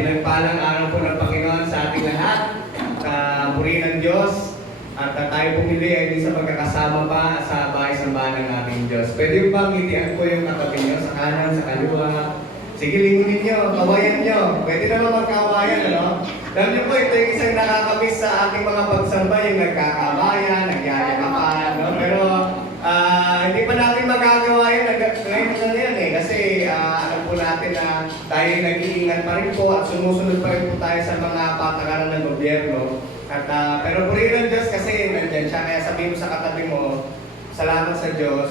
pinagpalang araw po ng Panginoon sa ating lahat. Purihin ng Diyos. At tayo pumili ay hindi sa pagkakasama pa sa bahay-sambahan ng ating Diyos. Pwede ba ngitian po yung katabi nyo sa kanan, sa kaliwa? Sige, lingunin nyo, kawayan nyo. Pwede naman magkawayan, ano? Alam nyo po, ito yung isang nakakamiss sa ating mga pagsamba, yung nagkakabayan, nagyayakapan, no? Pero hindi pa natin magagawa yun ngayon na yan eh. Kasi alam po natin na tayo nag-iingat pa rin po at sumusunod pa rin po tayo sa mga patakaran ng gobyerno. At, pero purihin ng Diyos kasi nandyan siya. Kaya sabihin mo sa katabi mo, salamat sa Diyos.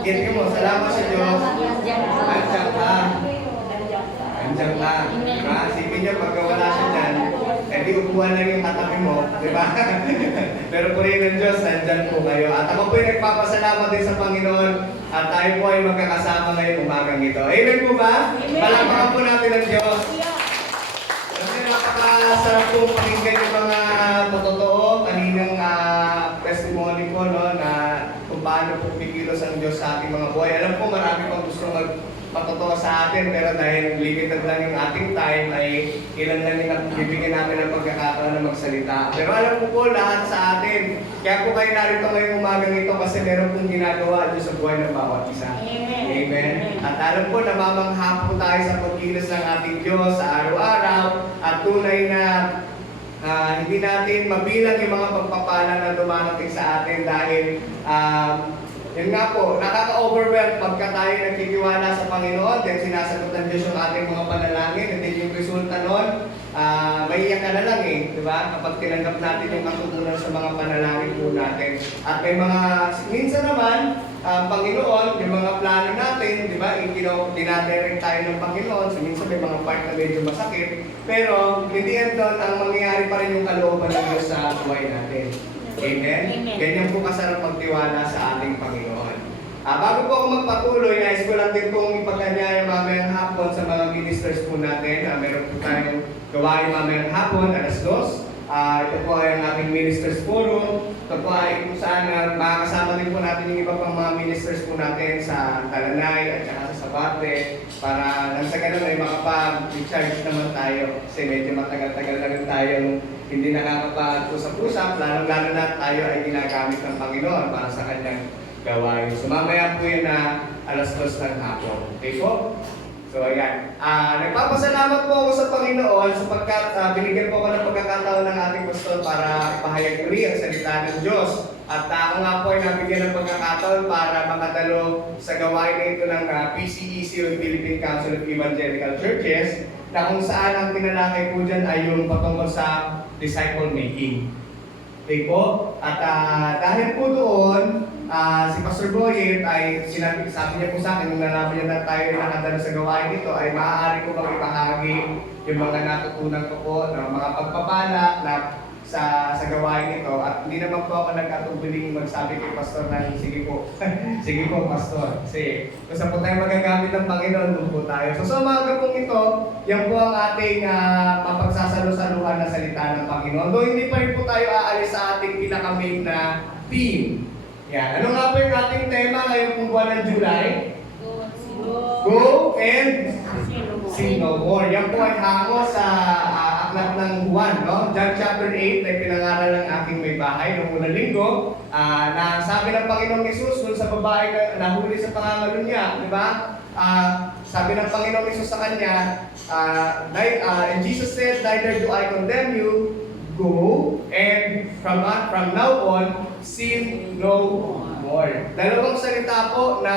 Git mo, salamat sa Diyos. Andiyan ka. Andiyan ka. Diba? Sipin niyo, pagka wala siya dyan, di upuan lang yung katabi mo. Diba? Pero purihin ng Diyos, nandyan po kayo. At ako po ay nagpapasalamat din sa Panginoon. At tayo po ay magkakasama ngayong umagang ito. Amen po ba? Palakpakan po natin ang Diyos. Napakasarap po pakinggan yung mga totoo, kaninang testimony ko, no, na kung paano po pikilos ang Diyos sa ating mga buhay. Alam ko marami pang gusto magpatotoo sa atin, pero dahil limited lang yung ating time, ay ilan lang yung bibigyan namin ng pagkakataon na magsalita. Pero alam ko po lahat sa atin. Kaya po kayo narito ngayong umagang ito kasi meron pong ginagawa Diyos sa buhay ng bawat isa. Amen. At alam po, namamangha po tayo sa pagkilos ng ating Diyos sa araw-araw at tunay na hindi natin mabilang yung mga pagpapala na dumarating sa atin dahil yun nga po, nakaka-overwhelm pagka tayo nagtitiwala sa Panginoon dahil sinasagot ng Diyos yung ating mga panalangin and then yung resulta nun, maiyak ka na lang eh, di ba? Kapag tinanggap natin yung katutunan sa mga panalangin po natin. At may mga, minsan naman, Panginoon, yung mga plano natin, di ba? Dinadirect tayo ng Panginoon, so minsan may mga part na medyo masakit, pero hindi yan doon ang mangyayari pa rin yung kalooban ng Diyos sa buhay natin. Amen? Ganyan po kasarap magtiwala sa ating Panginoon. Bago po ako magpatuloy, nais ko lang din pong ipagkanyaya mamayang hapon sa mga ministers po natin. Meron po tayong gawain mamayang hapon, alas 2. Ito po ay ang ating ministers forum. Ito po ay kung saan makakasama din po natin yung iba pang mga ministers po natin sa Talanay at saka sa Sabate para nang sa ganun ay makapag-recharge naman tayo kasi medyo matagal-tagal na rin tayong hindi nakakapag-usap-usap, lalong-lalo na tayo ay ginagamit ng Panginoon para sa kanyang gawain. So mamaya po yun na alas 2 ng hapon. Okay po? So ayan. Nagpapasalamat po ako sa Panginoon sapagkat binigyan po ako ng pagkakataon ng ating pastor para ipahayag muli ang salita ng Diyos. At ako nga po ay nabigyan ng pagkakataon para makadalo sa gawain na ito ng PCEC o Philippine Council of Evangelical Churches na kung saan ang tinalakay po dyan ay yung patungkol sa disciple making. Okay po? At dahil po doon, si Pastor Boyet ay sabi niya po sa akin, nung nalaman niya na tayo ay nakadalo sa gawain ito, ay maaari ko bang ibahagi yung mga natutunan ko po ng mga pagpapala na sa gawain ito. At hindi naman po ako nagkatubiling magsabi kay Pastor na sige po, sige po Pastor. Kasi kung saan po tayo magagamit ng Panginoon, doon po tayo. So sa umaga pong ito, yan po ang ating mapagsasalo-saluhan na salita ng Panginoon. Though hindi pa rin po tayo aalis sa ating pinaka-main na theme. Yan. Ano nga po yung ating tema ngayong pong buwan ng July? Go and sin no more. Yan po ay hango sa aklat ng Juan, no? John chapter 8 ay pinangaral ng aking may bahay noong unang linggo. Na sabi ng Panginoong Hesus dun sa babae na nahuli sa pangangalo niya, di ba? Sabi ng Panginoong Hesus sa kanya, and Jesus said, neither do I condemn you, go, and from now on, sin no more. Dalawang salita po na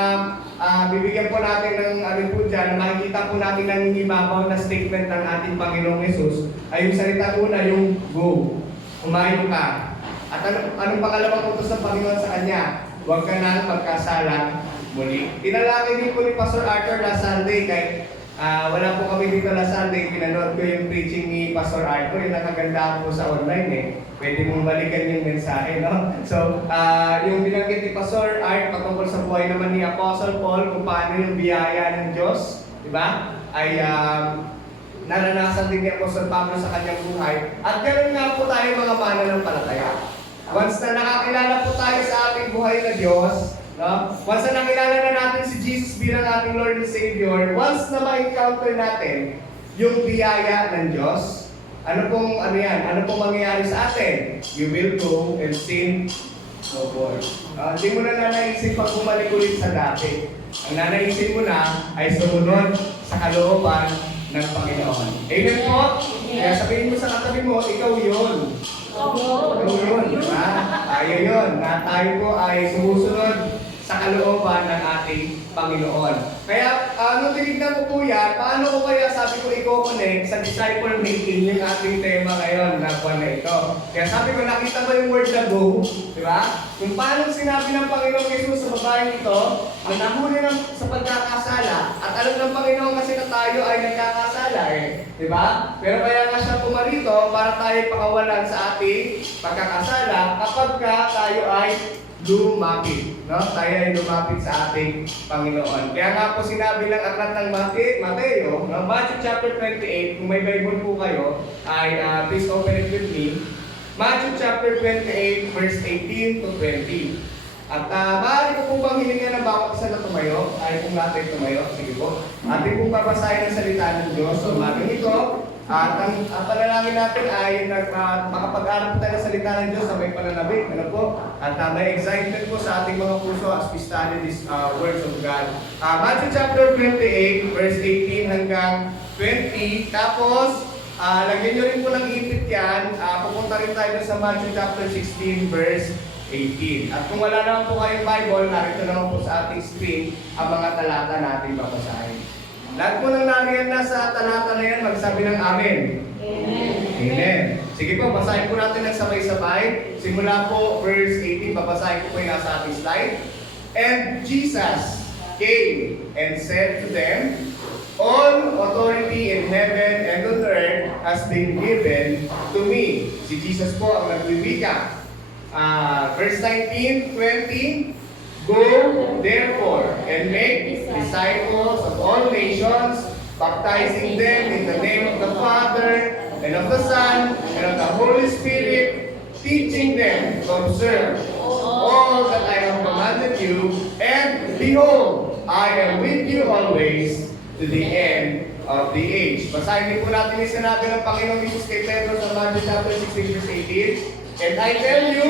bibigyan po natin ng ano po dyan, makikita po natin ng ibabaw na statement ng ating Panginoong Hesus ay yung salita una, yung go. Umayo ka. At anong pangalawang utos ng Panginoon sa kanya? Huwag ka na magkasalang muli. Tinalaki din po ni Pastor Arthur last Sunday kahit wala po kami dito last Sunday, pinanood ko yung preaching ni Pastor Arthur, yung nakaganda po sa online eh. Pwede mong balikan yung mensahe, no? So, yung binanggit ni Pastor Art patungkol sa buhay naman ni Apostle Paul kung paano yung biyaya ng Diyos, di ba? Ay naranasan din ni Apostle Pablo sa kanyang buhay. At ganoon nga po tayo mga mananampalataya. Once na nakakilala po tayo sa ating buhay na Diyos, no? Once na nakilala na natin si Jesus bilang ating Lord and Savior, once na ma-encounter natin yung biyaya ng Diyos. Ano pong ano yan? Ano pong mangyayari sa atin? You will go and sin no more. Hindi mo na nanaisip pag bumalik ulit sa dati. Ang nanaisip mo na ay sumunod sa kalooban ng Panginoon. Amen po? Kaya sabihin mo sa katabi mo, ikaw yun. Ikaw yun. Ha? Tayo yun. Na tayo po ay sumusunod sa kalooban ng ating Panginoon. Kaya, nung tinignan ko po yan, paano ko kaya sabi ko i-connect sa disciple making yung ating tema ngayon na buwan na ito. Kaya sabi ko, nakita mo yung word na go, di ba? Kung paano sinabi ng Panginoong Jesus sa babaeng ito, na nahuli sa pagkakasala, at alam ng Panginoon kasi na tayo ay nagkakasala di ba? Pero kaya nga siya pumarito para tayo pakawalan sa ating pagkakasala kapag tayo ay lumapit. No? Tayo ay lumapit sa ating Panginoon. Kaya nga po sinabi ng aklat ng Mateo, no? Matthew chapter 28, kung may Bible po kayo, ay please open it with me. Matthew chapter 28, verse 18 to 20. At maaari ko po bang hilingan ng bawat isa na tumayo? Ay kung natin tumayo, sige po. Ating pong babasahin ang salita ng Diyos. So, maging ito, at ang panalangin natin ay makapag-aral tayo ng salita ng Diyos sa may pananabik. Ano po? At may excitement po sa ating mga puso as we study these words of God. Matthew chapter 28, verse 18 hanggang 20. Tapos, lagyan nyo rin po ng ipit yan. Pupunta rin tayo sa Matthew chapter 16, verse 18. At kung wala naman po kayong Bible, narito naman po sa ating screen ang mga talata natin babasahin. Lahat po nang nariyan na sa talata na yan, magsabi ng Amen. Amen. Amen. Sige po, basahin po natin ng sabay-sabay. Simula po, verse 18, babasahin ko po yung nasa ating slide. And Jesus came and said to them, all authority in heaven and on earth has been given to me. Si Jesus po ang nagwibika. Verse 19, 20, go therefore and make disciples of all nations, baptizing them in the name of the Father and of the Son and of the Holy Spirit, teaching them to observe all that I have commanded you, and behold, I am with you always to the end of the age. Basahin din po natin yung sinabi ng Panginoong Jesus kay Pedro sa Matthew chapter 16, verse 18. And I tell you,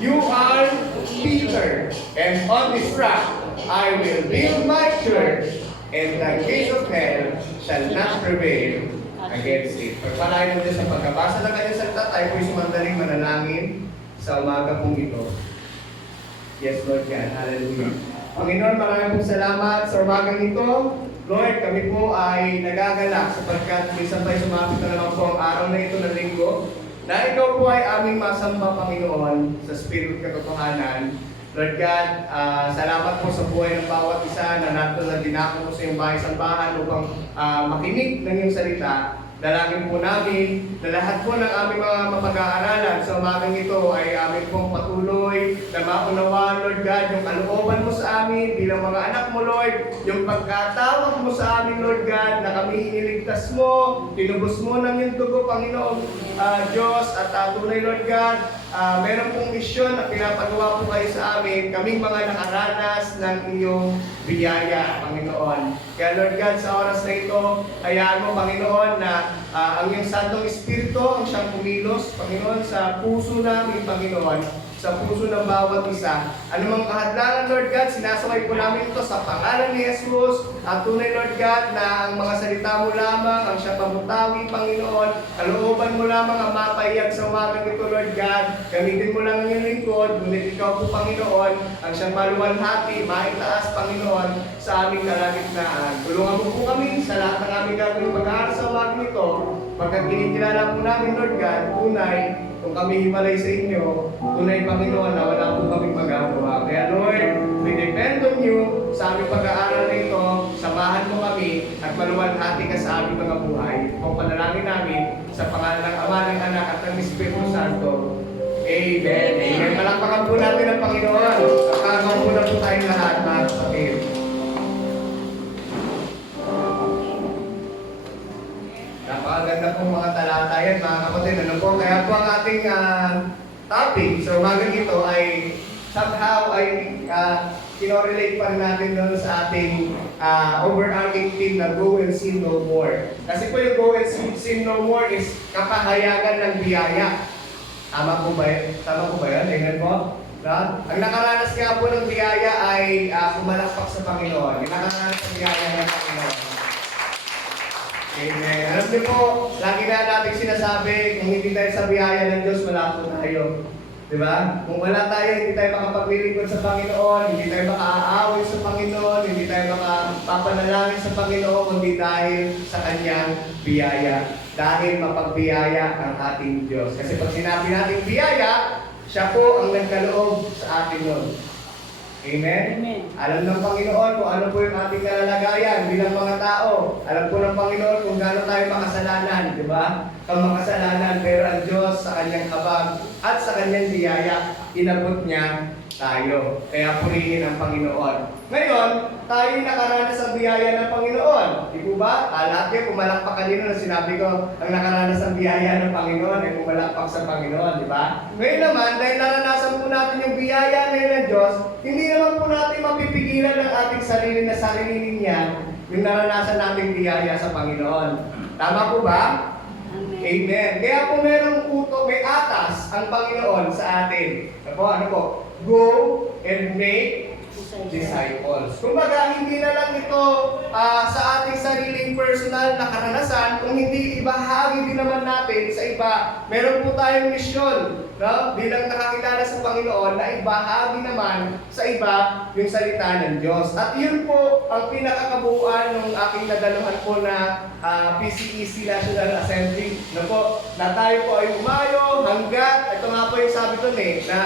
you are Peter, and on this rock I will build my church, and the gates of hell shall not prevail against it. Pagpalain mo Diyos sa pagkabasa ng kanyang salita, tayo po'y sumandaling manalangin sa umaga pong ito. Yes, Lord God. Hallelujah. Panginoon, maraming pong salamat sa umagang ito. Lord, kami po ay nagagalak sapagkat minsan tayo sumapit na naman po ang araw na ito ng linggo na ikaw po ay aming masamba, Panginoon, sa Spirit katotohanan. Lord God, salamat po sa buhay ng bawat isa na nato na dinako po sa iyong bahay-sambahan upang makinig ng iyong salita. Dalangin po namin na lahat po ng aming mga mapag-aaralan sa umagang ito ay aming pong patuloy na maunawaan, Lord God, yung kalooban mo sa amin bilang mga anak mo, Lord, yung pagkatawag mo sa amin, Lord God, na kami iniligtas mo, tinubos mo ng iyong dugo, Panginoon Diyos, at tunay, Lord God, meron pong misyon na pinapagawa po kayo sa amin, kaming mga nakaranas ng iyong biyaya, Panginoon. Kaya Lord God, sa oras na ito, hayaan mo, Panginoon, na ang iyong Santong Espiritu ang siyang kumilos, Panginoon, sa puso namin, Panginoon, sa puso ng bawat isa. Anumang kahadlangan, Lord God, sinasaway po namin ito sa pangalan ni Jesus. At tunay, Lord God, na ang mga salita mo lamang, ang siyang pamutawi, Panginoon, kalooban mo lamang ang mapahayag sa umagang ito, Lord God. Gamitin mo lang ang iyong lingkod, ngunit ikaw po, Panginoon, ang siyang maluwalhati, maitaas, Panginoon, sa aming kalagitnaan. Tulungan mo po kami sa lahat ng aming gagawin pag-aaral sa umagang ito, pagkat kinikilala po namin, Lord God, tunay, kung kami himalay sa inyo, tunay, Panginoon, na wala po kaming magagawa. Kaya Lord, we depend on you sa aming pag-aaral na ito. Samahan mo kami at maluwalhati ka sa aming mga buhay. Kung panalangin namin sa pangalan ng Ama, ng Anak at ng Espiritu Santo. Amen. Amen. Palakpakan po natin ang Panginoon. Nakagaw po na po tayong lahat, mga kapatid. Napakaganda pong mga talata yan, mga kapatid. Ano po? Kaya po ang ating topic sa umagang ito ay somehow ay kinorelate pa rin natin doon sa ating overarching theme na Go and Sin No More. Kasi po yung Go and Sin No More is kapahayagan ng biyaya. Tama po ba yun? Tingnan po. Ang nakaranas nga po ng biyaya ay pumalakpak sa Panginoon. Yung nakaranas ng biyaya ng Panginoon. Amen. Alam niyo po, lagi na natin sinasabi, kung hindi tayo sa biyaya ng Diyos, wala po tayo. Diba? Kung wala tayo, hindi tayo makapaglilingkod sa Panginoon, hindi tayo makaaaway sa Panginoon, hindi tayo makapapanalangin sa Panginoon, kundi dahil sa Kanyang biyaya. Dahil mapagbiyaya ang ating Diyos. Kasi pag sinabi natin biyaya, siya po ang nagkaloob sa atin nun. Amen? Amen. Alam ng Panginoon kung ano po yung ating kalalagayan bilang mga tao. Alam po ng Panginoon kung gaano tayo makasalanan, di ba? Kung makasalanan, pero ang Diyos sa Kanyang habag at sa Kanyang biyaya, inabot niya tayo. Kaya purihin ang Panginoon. Ngayon, tayo nakaranas sa biyaya ng Panginoon. Di po ba? Lahat kayo, pumalakpak kanino na sinabi ko, ang nakaranas ng biyaya ng Panginoon ay pumalakpak sa Panginoon, di ba? Ngayon naman, dahil naranasan po natin yung biyaya ngayon ng Diyos, hindi naman po natin mapipigilan ng ating sarili na sarilinin niya yung naranasan nating biyaya sa Panginoon. Tama po ba? Amen. Kaya po merong uto, may atas ang Panginoon sa atin. Ano po? Go and make disciples. Kumbaga, hindi na lang ito sa ating sariling personal na karanasan, kung hindi ibahagi din naman natin sa iba. Meron po tayong misyon, no? Bilang nakakilala sa Panginoon, na ibahagi naman sa iba yung salita ng Diyos. At yun po ang pinakakabuuan ng aking nadaluhan po na PCEC National Assembly. No po, na tayo po ay umayo hanggat, ito nga po yung sabi doon na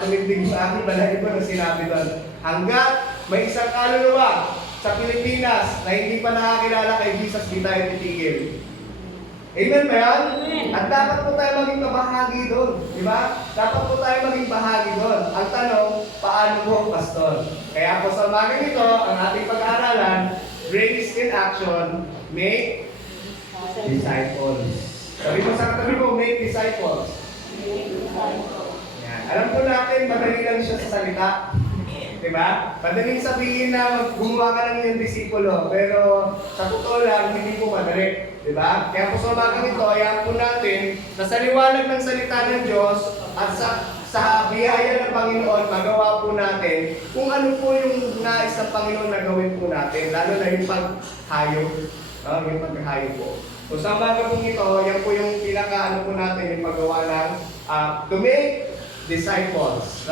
tumindig sa akin, balay ko na sinabi doon, hanggat may isang kaluluwa sa Pilipinas na hindi pa nakakilala kay Jesus, di tayo titigil. Amen ba yan? Amen. At dapat po tayo maging kabahagi doon. Di ba? Dapat po tayo maging bahagi doon. Ang tanong, paano po, Pastor? Kaya po sa umagang ito, ang ating pag-aaralan, Grace in Action, Make Disciples. Sabi mo sa katabi mo, Make Disciples. Yan. Alam po natin, madali lang siya sa salita. Diba? Madaling sabihin na gumawa ka ng iyong disipulo, pero sa totoo lang, hindi po madali. Diba? Kaya po sa umagang ito, ayaw po natin na sa liwanag ng salita ng Diyos at sa biyaya ng Panginoon, magawa po natin kung ano po yung nais ng Panginoon na gawin po natin, lalo na yung paghayop. Yung paghahayo po. So sa umagang po ito, yan po yung pinaka po natin, yung paggawa ng to make disciples.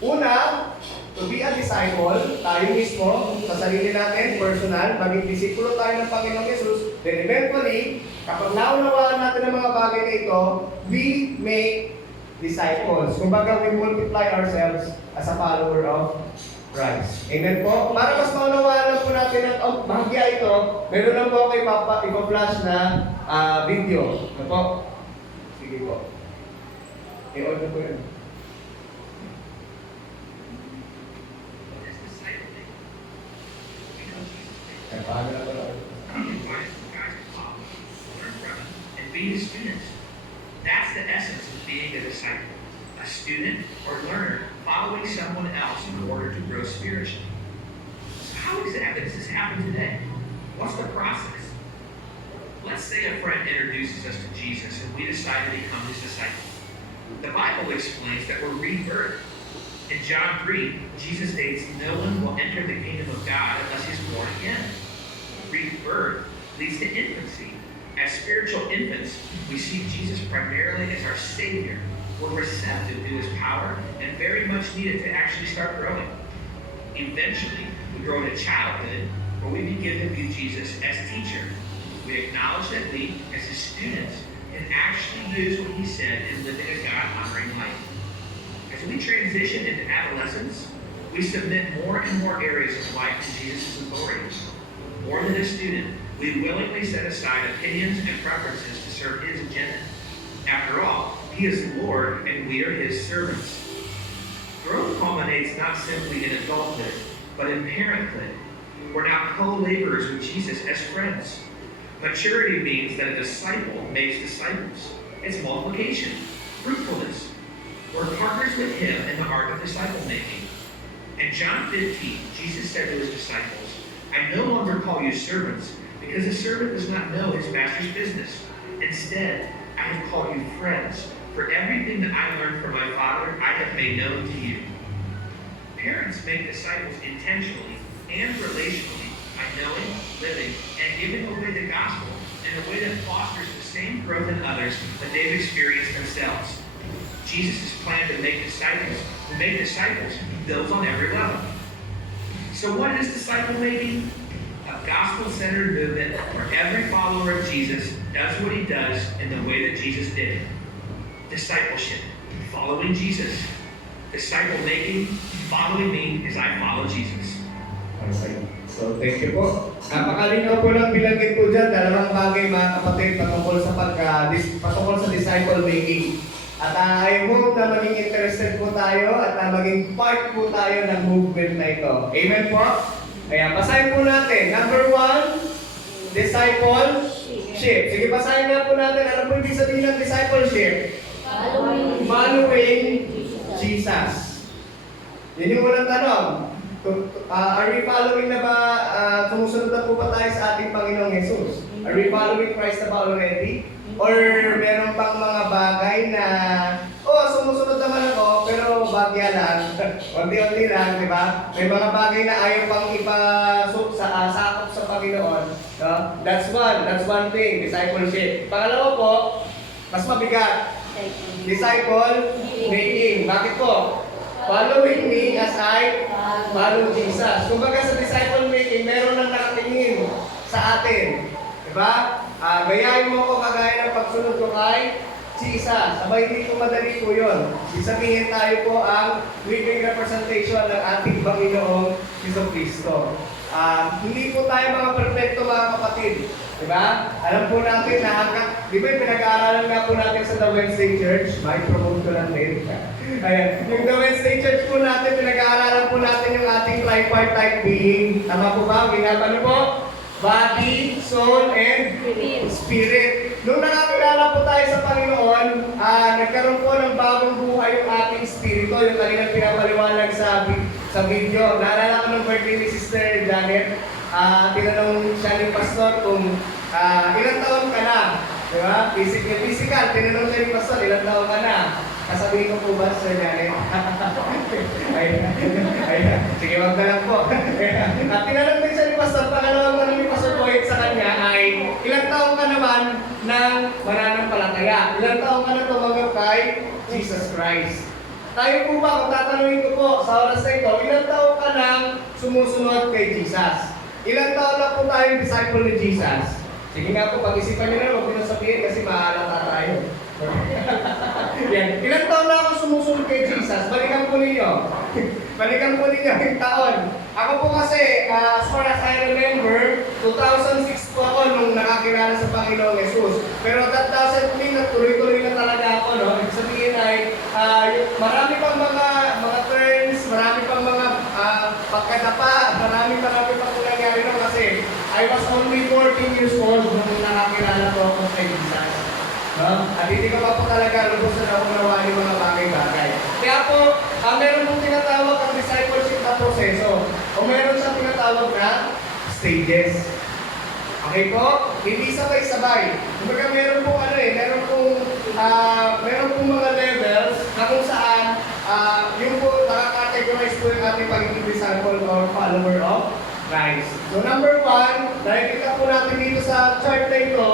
Una, to be a disciple, tayo mismo, sa sarili natin, personal, maging disipulo tayo ng Panginoong Yesus. Then eventually, kapag naunawaan natin ang mga bagay na ito, we make disciples. Kumbaga, we multiply ourselves as a follower of Christ. Amen po? Para mas maunawaan lang po natin at bahagya ito, meron lang po kay Papa ipa-flash na video. Ano po? Sige po. I-on po yun. And being students. That's the essence of being a disciple. A student or learner following someone else in order to grow spiritually. So how exactly does this happen today? What's the process? Let's say a friend introduces us to Jesus and we decide to become his disciple. The Bible explains that we're rebirthed. In John 3, Jesus states, no one will enter the kingdom of God unless he's born again. Rebirth leads to infancy. As spiritual infants, we see Jesus primarily as our Savior. We're receptive to his power and very much needed to actually start growing. Eventually, we grow into childhood where we begin to view Jesus as teacher. We acknowledge that we, as his students, can actually use what he said and live a God-honoring life. As we transition into adolescence, we submit more and more areas of life to Jesus' authority. More than a student, we willingly set aside opinions and preferences to serve his agenda. After all, he is Lord and we are his servants. Growth culminates not simply in adulthood, but in parenthood. We're now co-laborers with Jesus as friends. Maturity means that a disciple makes disciples. It's multiplication, fruitfulness. We're partners with him in the art of disciple making. In John 15, Jesus said to his disciples, I no longer call you servants, because a servant does not know his master's business. Instead, I have called you friends, for everything that I learned from my Father I have made known to you. Parents make disciples intentionally and relationally by knowing, living, and giving away the gospel in a way that fosters the same growth in others that they've experienced themselves. Jesus' plan to make disciples builds on every level. So what is disciple making? A gospel-centered movement where every follower of Jesus does what he does in the way that Jesus did it. Discipleship, following Jesus. Disciple making, following me as I follow Jesus. Okay. So, thank you po. Napakalinaw po ng bilangin po dyan, dalawang bagay mga kapatid patungkol sa disciple making. At I hope na maging interested po tayo at maging part po tayo ng movement na ito. Amen po? Kaya basahin po natin. Number 1, discipleship. Sige, basahin nga po natin. Ano po ibig sabihin ng discipleship? Following Jesus. Yun yung unang tanong. Are we following na ba, sumusunod na po ba tayo sa ating Panginoong Jesus? Are we following Christ na ba already? Or meron pang mga bagay na, sumusunod naman ako, pero bagya lang, unti-unti lang, di ba? May mga bagay na ayaw pang ipasok sakop sa Panginoon. No? That's one thing, discipleship. Pangalawa po, mas mabigat, disciple making. Bakit po? Following me as I follow Jesus. Kumbaga sa disciple making, meron nang nakatingin sa atin. Diba? Gayahin mo ko kagaya ng pagsunod ko kay Jesus. Abay, hindi ko madali po yun. Isabihin tayo po ang living representation ng ating Panginoong Jesucristo. Hindi po tayo mga perfecto mga kapatid. Diba? Alam po natin na di ba yung pinag-aaralan nga po natin sa The Wednesday Church? May promote ko lang din. Ayan. Yung The Wednesday Church po natin, pinag-aaralan po natin yung ating tripartite being. Tama po ba? Ano po? Body, soul, and spirit. Nung nakakilala po tayo sa Panginoon, nagkaroon po ng bagong buhay yung ating spirito, yung kanilang pinapaliwanag sa video. Naalala ko ng birthday ni Sister Janet, tinanong siya ni Pastor kung ilang taon ka na. Diba? Physical, tinanong siya ni Pastor, ilang taon ka na. Kasabihin ko po ba, Sir Janet? Ayan. Sige, wag na lang po. At tinanong din siya ni Pastor, pangalawang tanong ni Pastor Boyd sa kanya ay, ilang taon ka naman ng mananampalataya? Ilang taon ka na tumanggap kay Jesus Christ? Tayo po ba, kung tatanungin ko po sa oras na ito, ilang taon ka nang sumusunod kay Jesus? Ilang taon na po tayong disciple ni Jesus? Sige nga po, pag-isipan nyo na, huwag ko na sabihin kasi mahalata tayo. Yan. Ilang taon na ako sumusunod kay Jesus? Balikan po ninyo. Balikan po ninyo yung taon. Ako po kasi, as far as I remember, 2006 po ako nung nakakilala sa Panginoong Jesus. Pero that doesn't mean na tuloy-tuloy na talaga ako, no? Ibig sabihin ay, marami pang mga turns, marami pang mga pagkadapa, marami pang nangyari no? Kasi I was only 14 years old nung nakakilala ko ako kay Jesus. No? At hindi ko pa po talaga lubos na naunawa yung mga bagay-bagay. Kaya po, meron pong tinatawag ang discipleship na proseso. O meron siyang tinatawag na stages. Okay po? Hindi sabay-sabay. Kumbaga meron pong meron pong mga levels na kung saan yung po nakakategorize po yung ating pagiging disciple or follower of Christ. So number 1, nakikita po natin dito sa chart na ito,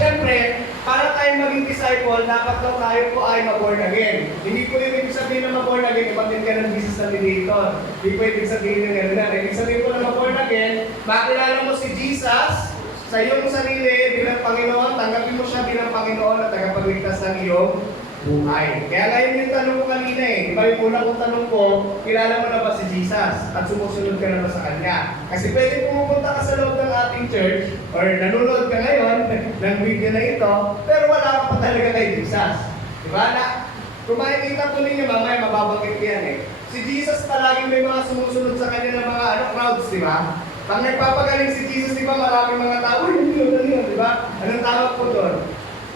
syempre, para tayo maging disciple, dapat daw tayo po ay ma-born again. Hindi po yung ibig sabihin na ma-born again, ipatin ka ng business na mediator. Hindi po ibig sabihin na gano'n na. Ibig sabihin po na ma-born again, makilala mo si Jesus sa iyong sarili bilang Panginoon, tanggapin mo siya bilang Panginoon at tagapagligtas ng iyong buhay. Kaya ngayon yung tanong ko kanina di ba yung una kong tanong ko, kilala mo na ba si Jesus at sumusunod ka na ba sa Kanya? Kasi pwede pumupunta ka sa loob ng ating church or nanonood ka ngayon ng video na ito, pero wala ka pa talaga kay Jesus. Diba na? Kung makikita po ninyo, mamaya mababanggit yan Si Jesus palaging may mga sumusunod sa Kanya ng mga crowds, di ba? Pag nagpapagaling si Jesus, di ba maraming mga tao, di ba? Anong tawag po doon?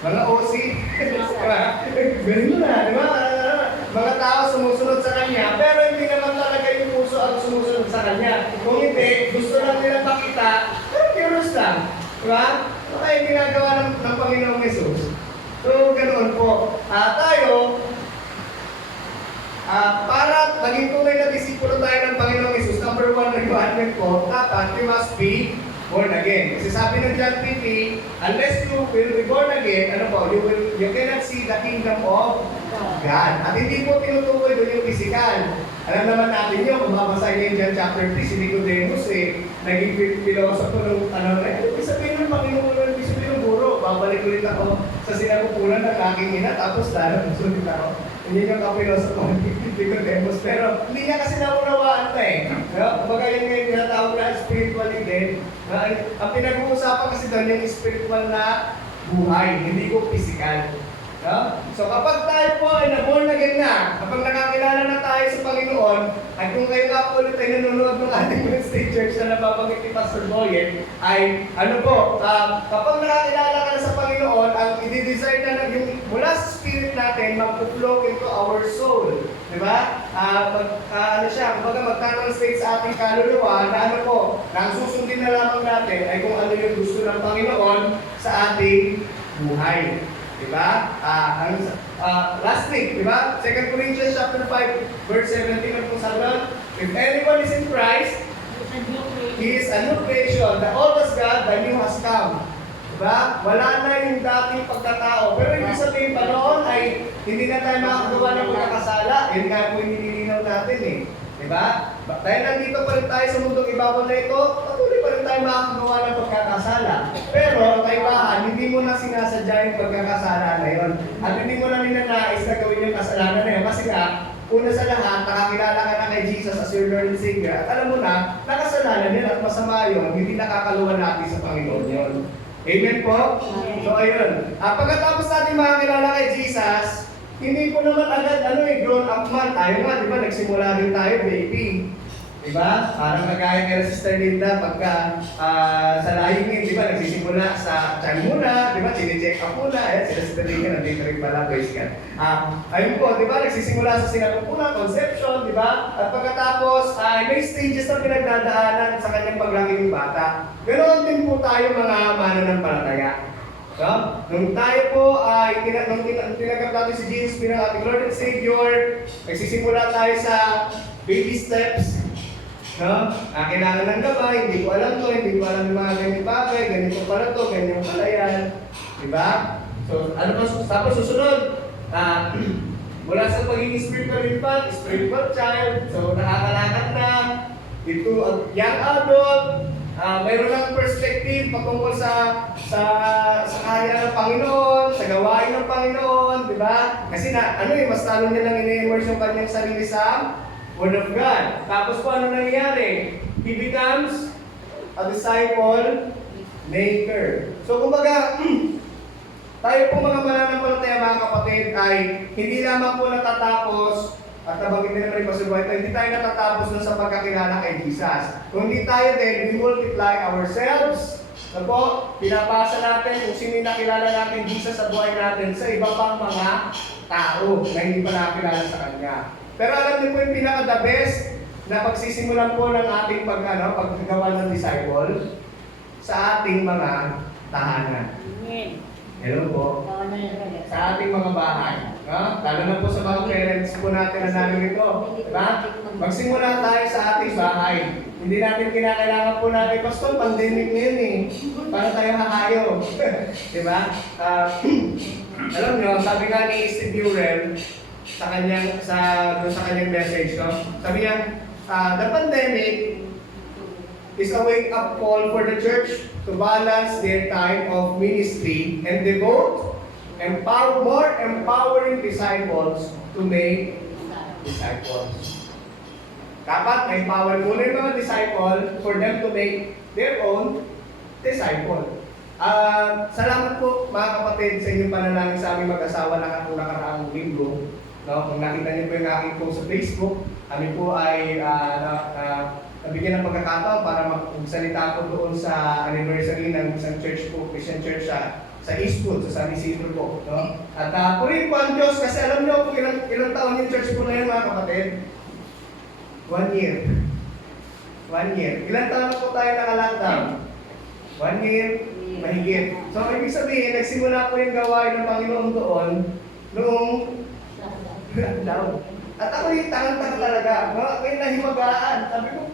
Mga OC, diba? Ganun na, di ba? Mga tao sumusunod sa Kanya, pero hindi naman talaga habang sumusunod sa Kanya. Kung hindi, gusto lang nilang makita, pero curious lang. Diba? Ano kaya yung ginagawa ng Panginoong Jesus? So, ganoon po. Tayo, para maging tunay na disipulo tayo ng Panginoong Jesus, number 1 requirement po, dapat we must be born again. Kasi sabi ng John 3:3, unless you will be born again, ano po, you cannot see the kingdom of God. At hindi po tinutukoy doon yung physical. Alam naman natin yun, kung mabasahin yung John chapter 3, si Nicodemus naging philosopher nung ibig sabihin ng Panginoon, ibig sabihin ng guro, babalik ulit ako sa sinapupunan ng aking ina, tapos sulit ako. Hindi yung ka-philosopher ni Nicodemus, pero hindi niya kasi naunawaan na Kumbaga yun ngayon tinatawag na spiritually dead. Ang pinag-uusapan kasi doon yung spiritual na buhay, hindi ko physical. So kapag tayo po ay na-born again na, kapag nakakilala na tayo sa Panginoon, at kung kayo nga po ulit ay nanonood ng ating Wednesday Church na nababanggit ni Pastor Boyen, ay kapag nakakilala ka na sa Panginoon, ang i-desire na yung mula sa spirit natin, mag-flow into our soul. Diba? Magta-translate sa ating kaluluwa na ang susundin na lamang natin ay kung ano yung gusto ng Panginoon sa ating buhay. Diba? Last week, diba? 2 Corinthians chapter 5, verse 17, ang kung sabi, if anyone is in Christ, he is a new creation. The old has gone, the new has come. Diba? Wala na yung dating pagkatao. Pero ibig sabihin pa noon ay hindi na tayo makakagawa ng pagkakasala. Yun nga po yung nililinaw natin Diba? Dahil nandito pa rin tayo sa mundong ibabaw na ito, patuloy pa rin tayo makakagawa ng pagkakasala. Pero ang kaibahan, hindi mo na sinasadya yung pagkakasala na yun. At hindi mo na ninanais na gawin yung kasalanan na yun. Kasi nga, una sa lahat, nakakilala ka na kay Jesus as your Lord and Savior. At alam mo na, nakasalanan yun at masama yun, hindi nakakaluwa natin sa Panginoon yun. Amen po? So ayun. Pagkatapos natin makakilala kay Jesus, hindi po naman agad grown up man. Tayo nga, di ba, nagsimula rin tayo, baby. Di ba? Parang kagaya kay Sister Linda, pagka sa layingin, di ba, nagsisimula sa tiyan muna, di ba, chine-check up muna. Ayan, sila Sister Linda, nandito rin pala, praise God. Ayun po, di ba, nagsisimula sa sinapupunan, conception, di ba? At pagkatapos, may stages na pinagdadaanan sa kanyang paglaki ng bata. Ganoon din po tayo mga mananampalataya. Nung tayo po ay tinanggap natin si Jesus bilang ating Lord and Savior, nagsisimula tayo sa baby steps. Kailangan ng gabay, hindi ko alam hindi ko alam yung mga ganyan bagay, ganito pala to, ganyan pala yan. Diba? So, tapos susunod, mula sa pagiging spiritual infant, spiritual child, so nakakalakad na, ito young adult, mayroon lang perspective patungkol sa kaya ng Panginoon, sa gawain ng Panginoon, di ba? Kasi mas lalo niya lang ini-immerse yung kanyang sarili sa Word of God. Tapos po ano nangyayari? He becomes a disciple maker. So kumbaga, tayo po mga mananampalataya mga kapatid ay hindi lamang po natatapos at nabanggit din naman yung Pastor White, hindi tayo natatapos na sa pagkakilala kay Jesus. Kung hindi tayo din, we multiply ourselves. Pinapasa natin kung sino yung nakilala natin Jesus sa buhay natin sa iba pang mga tao na hindi pa nakilala sa Kanya. Pero alam niyo po yung pinaka-the best na pagsisimulan po ng ating paggagawa ng disciple sa ating mga tahanan. Hello po. Sa ating mga bahay. Lalo na po sa mga parents po natin na narito. Diba? Magsimula tayo sa ating bahay. Hindi natin kinakailangan po natin, Pastor, pandemic na yun para tayo hahayo. Diba? Alam nyo, sabi nga ni Steve Urel, sa kanyang message, sabi niya, the pandemic is a wake-up call for the church to balance their time of ministry and devote more empowering disciples to make disciples. Dapat empower muna yung mga disciple for them to make their own disciple. Salamat po mga kapatid sa inyong panalangin sa aming mag-asawa na nakaraang linggo. Kung nakita niyo po yung aking post sa Facebook, kami po ay nabigyan ng pagkakataon para magsalita po doon sa anniversary ng isang church po, Christian Church sa Eastwood, sa San Isidro po. At purihin po ang Diyos kasi alam niyo kung ilang taon yung church po na yun mga kapatid? 1 year. 1 year. Ilan taon na po tayo naka-lockdown? 1 year, mahigit. So, ibig sabihin, nagsimula po yung gawain ng Panginoon doon noong lockdown. At ako yung tangan-tangan talaga. May nahimagaan. Sabi ko,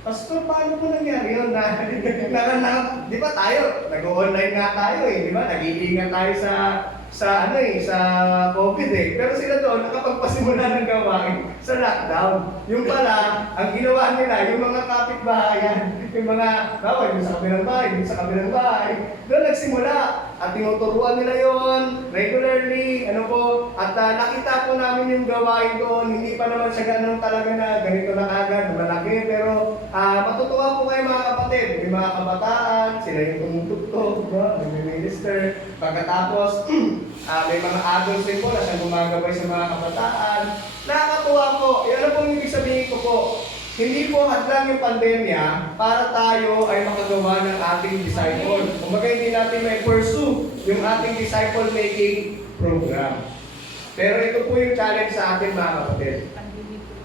Pastor, paano po nangyari yun? Di ba tayo? Nag-online nga tayo eh. Di ba? Nag-iingat tayo sa COVID eh. Pero sila doon, nakapagpasimula ng gawain sa lockdown. Yung pala, ang ginawa nila, yung mga kapitbahayan, yung mga, yung sa kabilang bahay, yung sa kabilang bahay, doon nagsimula. At tinuturuan nila yon regularly, at nakita po namin yung gawain doon, hindi pa naman siya ganun talaga na ganito na agad, malaki, pero matutuwa po kayo mga kapatid, may mga kabataan, sila yung tumutugtog, nag-minister, pagkatapos, may mga adults din po na siya gumagabay sa mga kabataan. Nakakatuwa po. Ano pong ibig sabihin ko po? Hindi po hadlang yung pandemya para tayo ay makagawa ng ating disciple. Kumbaga hindi natin may pursue yung ating disciple-making program. Pero ito po yung challenge sa atin mga kapatid.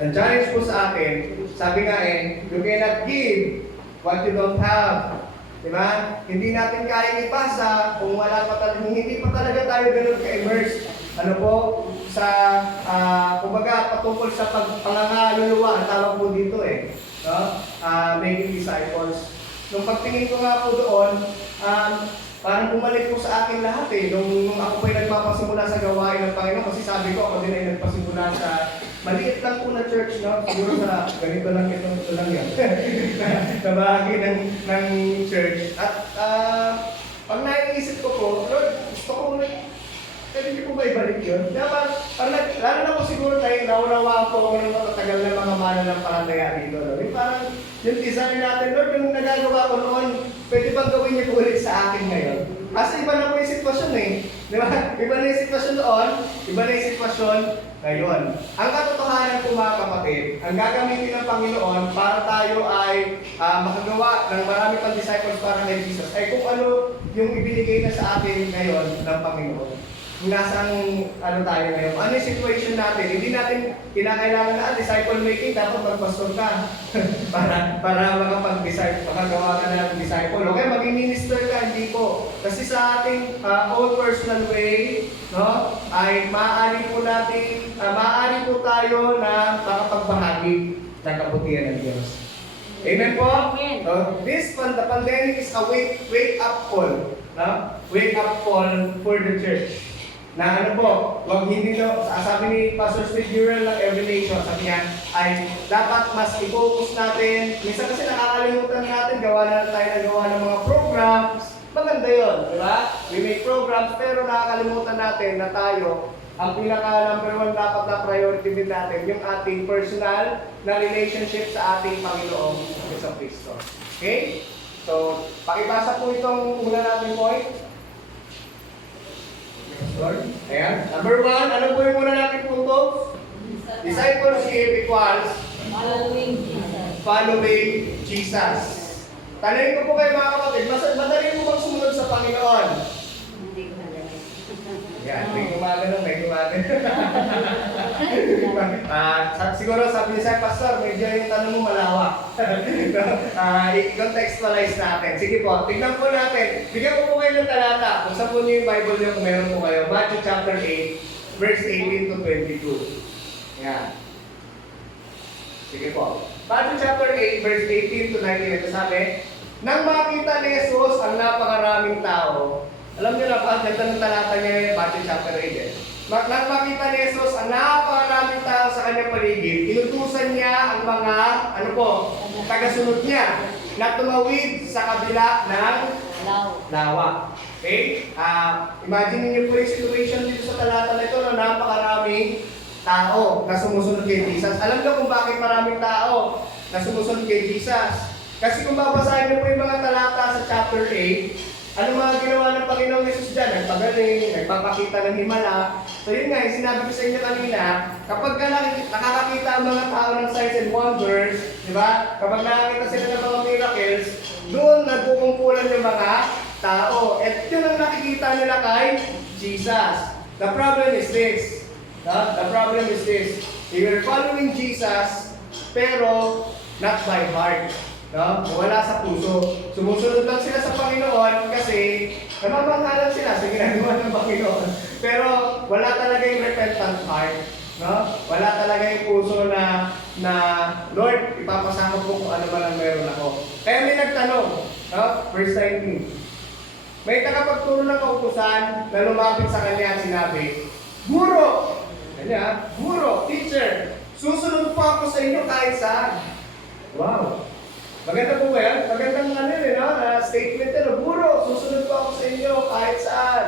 Ang challenge po sa atin, sabi nga you cannot give what you don't have. Diba? Hindi natin kaya ipasa kung hindi pa talaga tayo ganun ka-immerse. Sa, kumbaga, patungkol sa pangangaluluwa, ang tawag po dito making disciples. Nung pagtingin ko nga po doon, parang bumalik po sa akin lahat nung ako po'y nagpapasimula sa gawain ng Panginoon, kasi sabi ko, ako din ay nagpasimula sa maliit lang po na church, siguro sa ganito lang ito lang yan, na bahagi ng church. At pag naiisip ko po, Lord, gusto ko pwede niyo po ba ibalik yun? Kaya lalo na po siguro tayo, naurawa po ako ng matatagal na mga mananampalataya dito. Parang yung design natin, Lord, yung nagagawa ko noon, pwede bang gawin niyo po ulit sa akin ngayon? Kasi iba na po yung sitwasyon Di ba? Iba na yung sitwasyon doon, iba na yung sitwasyon ngayon. Ang katotohanan po mga kapatid, ang gagamitin ng Panginoon para tayo ay makagawa ng marami pang disciples para kay Jesus ay kung ano yung ibinigay na sa atin ngayon ng Panginoon. Nasang tayo ngayon. Ano yung situation natin? Hindi natin kinakailangan na disciple making, dapat magpastor ka para makapag-disciple, makagawa ka na ng disciple. Okay, maging minister ka, hindi po. Kasi sa ating own personal way, ay maaari po tayo na makapagbahagi ng kabutihan ng Diyos. Amen po? Amen. The pandemic is a wake up call. Wake up call for the church. Na wag hindi sabi ni Pastor Steve Durrell ng Every Nation, sabi niya, ay dapat mas i-focus natin. Minsan kasi nakakalimutan natin, gawa ng mga programs. Maganda yun, di ba? We make programs, pero nakakalimutan natin na tayo, ang pinaka-number 1 dapat na priority din natin, yung ating personal na relationship sa ating Panginoong Jesucristo. Okay? So, pakibasa po itong una natin point. Lord. Ayan. Number 1, ano po yung muna natin punto? Discipleship equals following Jesus. Tanungin ko po kayo mga kapatid, madali po bang sumunod sa Panginoon? Yan, may gumagano. Siguro sabi niya, Pastor, medyo yung tanong mo malawak. I-contextualize natin. Sige po, tignan po natin. Bigyan ko po kayo ng talata. Kung saan po niyo yung Bible niyo, kung meron po kayo. Matthew chapter 8, verse 18 to 22. Yan. Sige po. Matthew chapter 8, verse 18 to 19. Ito sabi, nang makita ni Jesus ang napakaraming tao, alam niyo na pa, ganda ng talata niya yung Matthew chapter 8 Nang makita ni Jesus ang napakaraming tao sa kanyang paligid, inutusan niya ang mga, tagasunod niya, na tumawid sa kabila ng lawa. Okay? Imagine niyo po yung situation dito sa talata na ito na napakaraming tao na sumusunod kay Jesus. Alam niyo kung bakit maraming tao na sumusunod kay Jesus? Kasi kung babasahin niyo po yung mga talata sa chapter 8, ano mga ginawa ng Panginoong Jesus dyan? Nagpagaling, nagpapakita ng himala. So yun nga, yung sinabi ko sa inyo kanina, kapag nakakakita ang mga tao ng signs and wonders, di ba? Kapag nakakita sila ng mga miracles, doon nagkukumpulan yung mga tao. At yun ang nakikita nila kay Jesus. The problem is this. They were following Jesus, pero not by heart. No? Wala sa puso. Sumusunod lang sila sa Panginoon kasi namamanghalan sila sa ginagawa ng Panginoon. Pero wala talaga yung repentant heart. No? Wala talaga yung puso na Lord, ipapasama ko kung ano man ang meron ako. Kaya may nagtanong, no? Verse 19. May tagapagturo ng kautusan na lumapit sa kanya at sinabi, Guro! Kanya, Guro, teacher, susunod po ako sa inyo kahit saan. Wow! Maganda po ba yan? Magandang statement na, Guro, susunod po ako sa inyo kahit saan.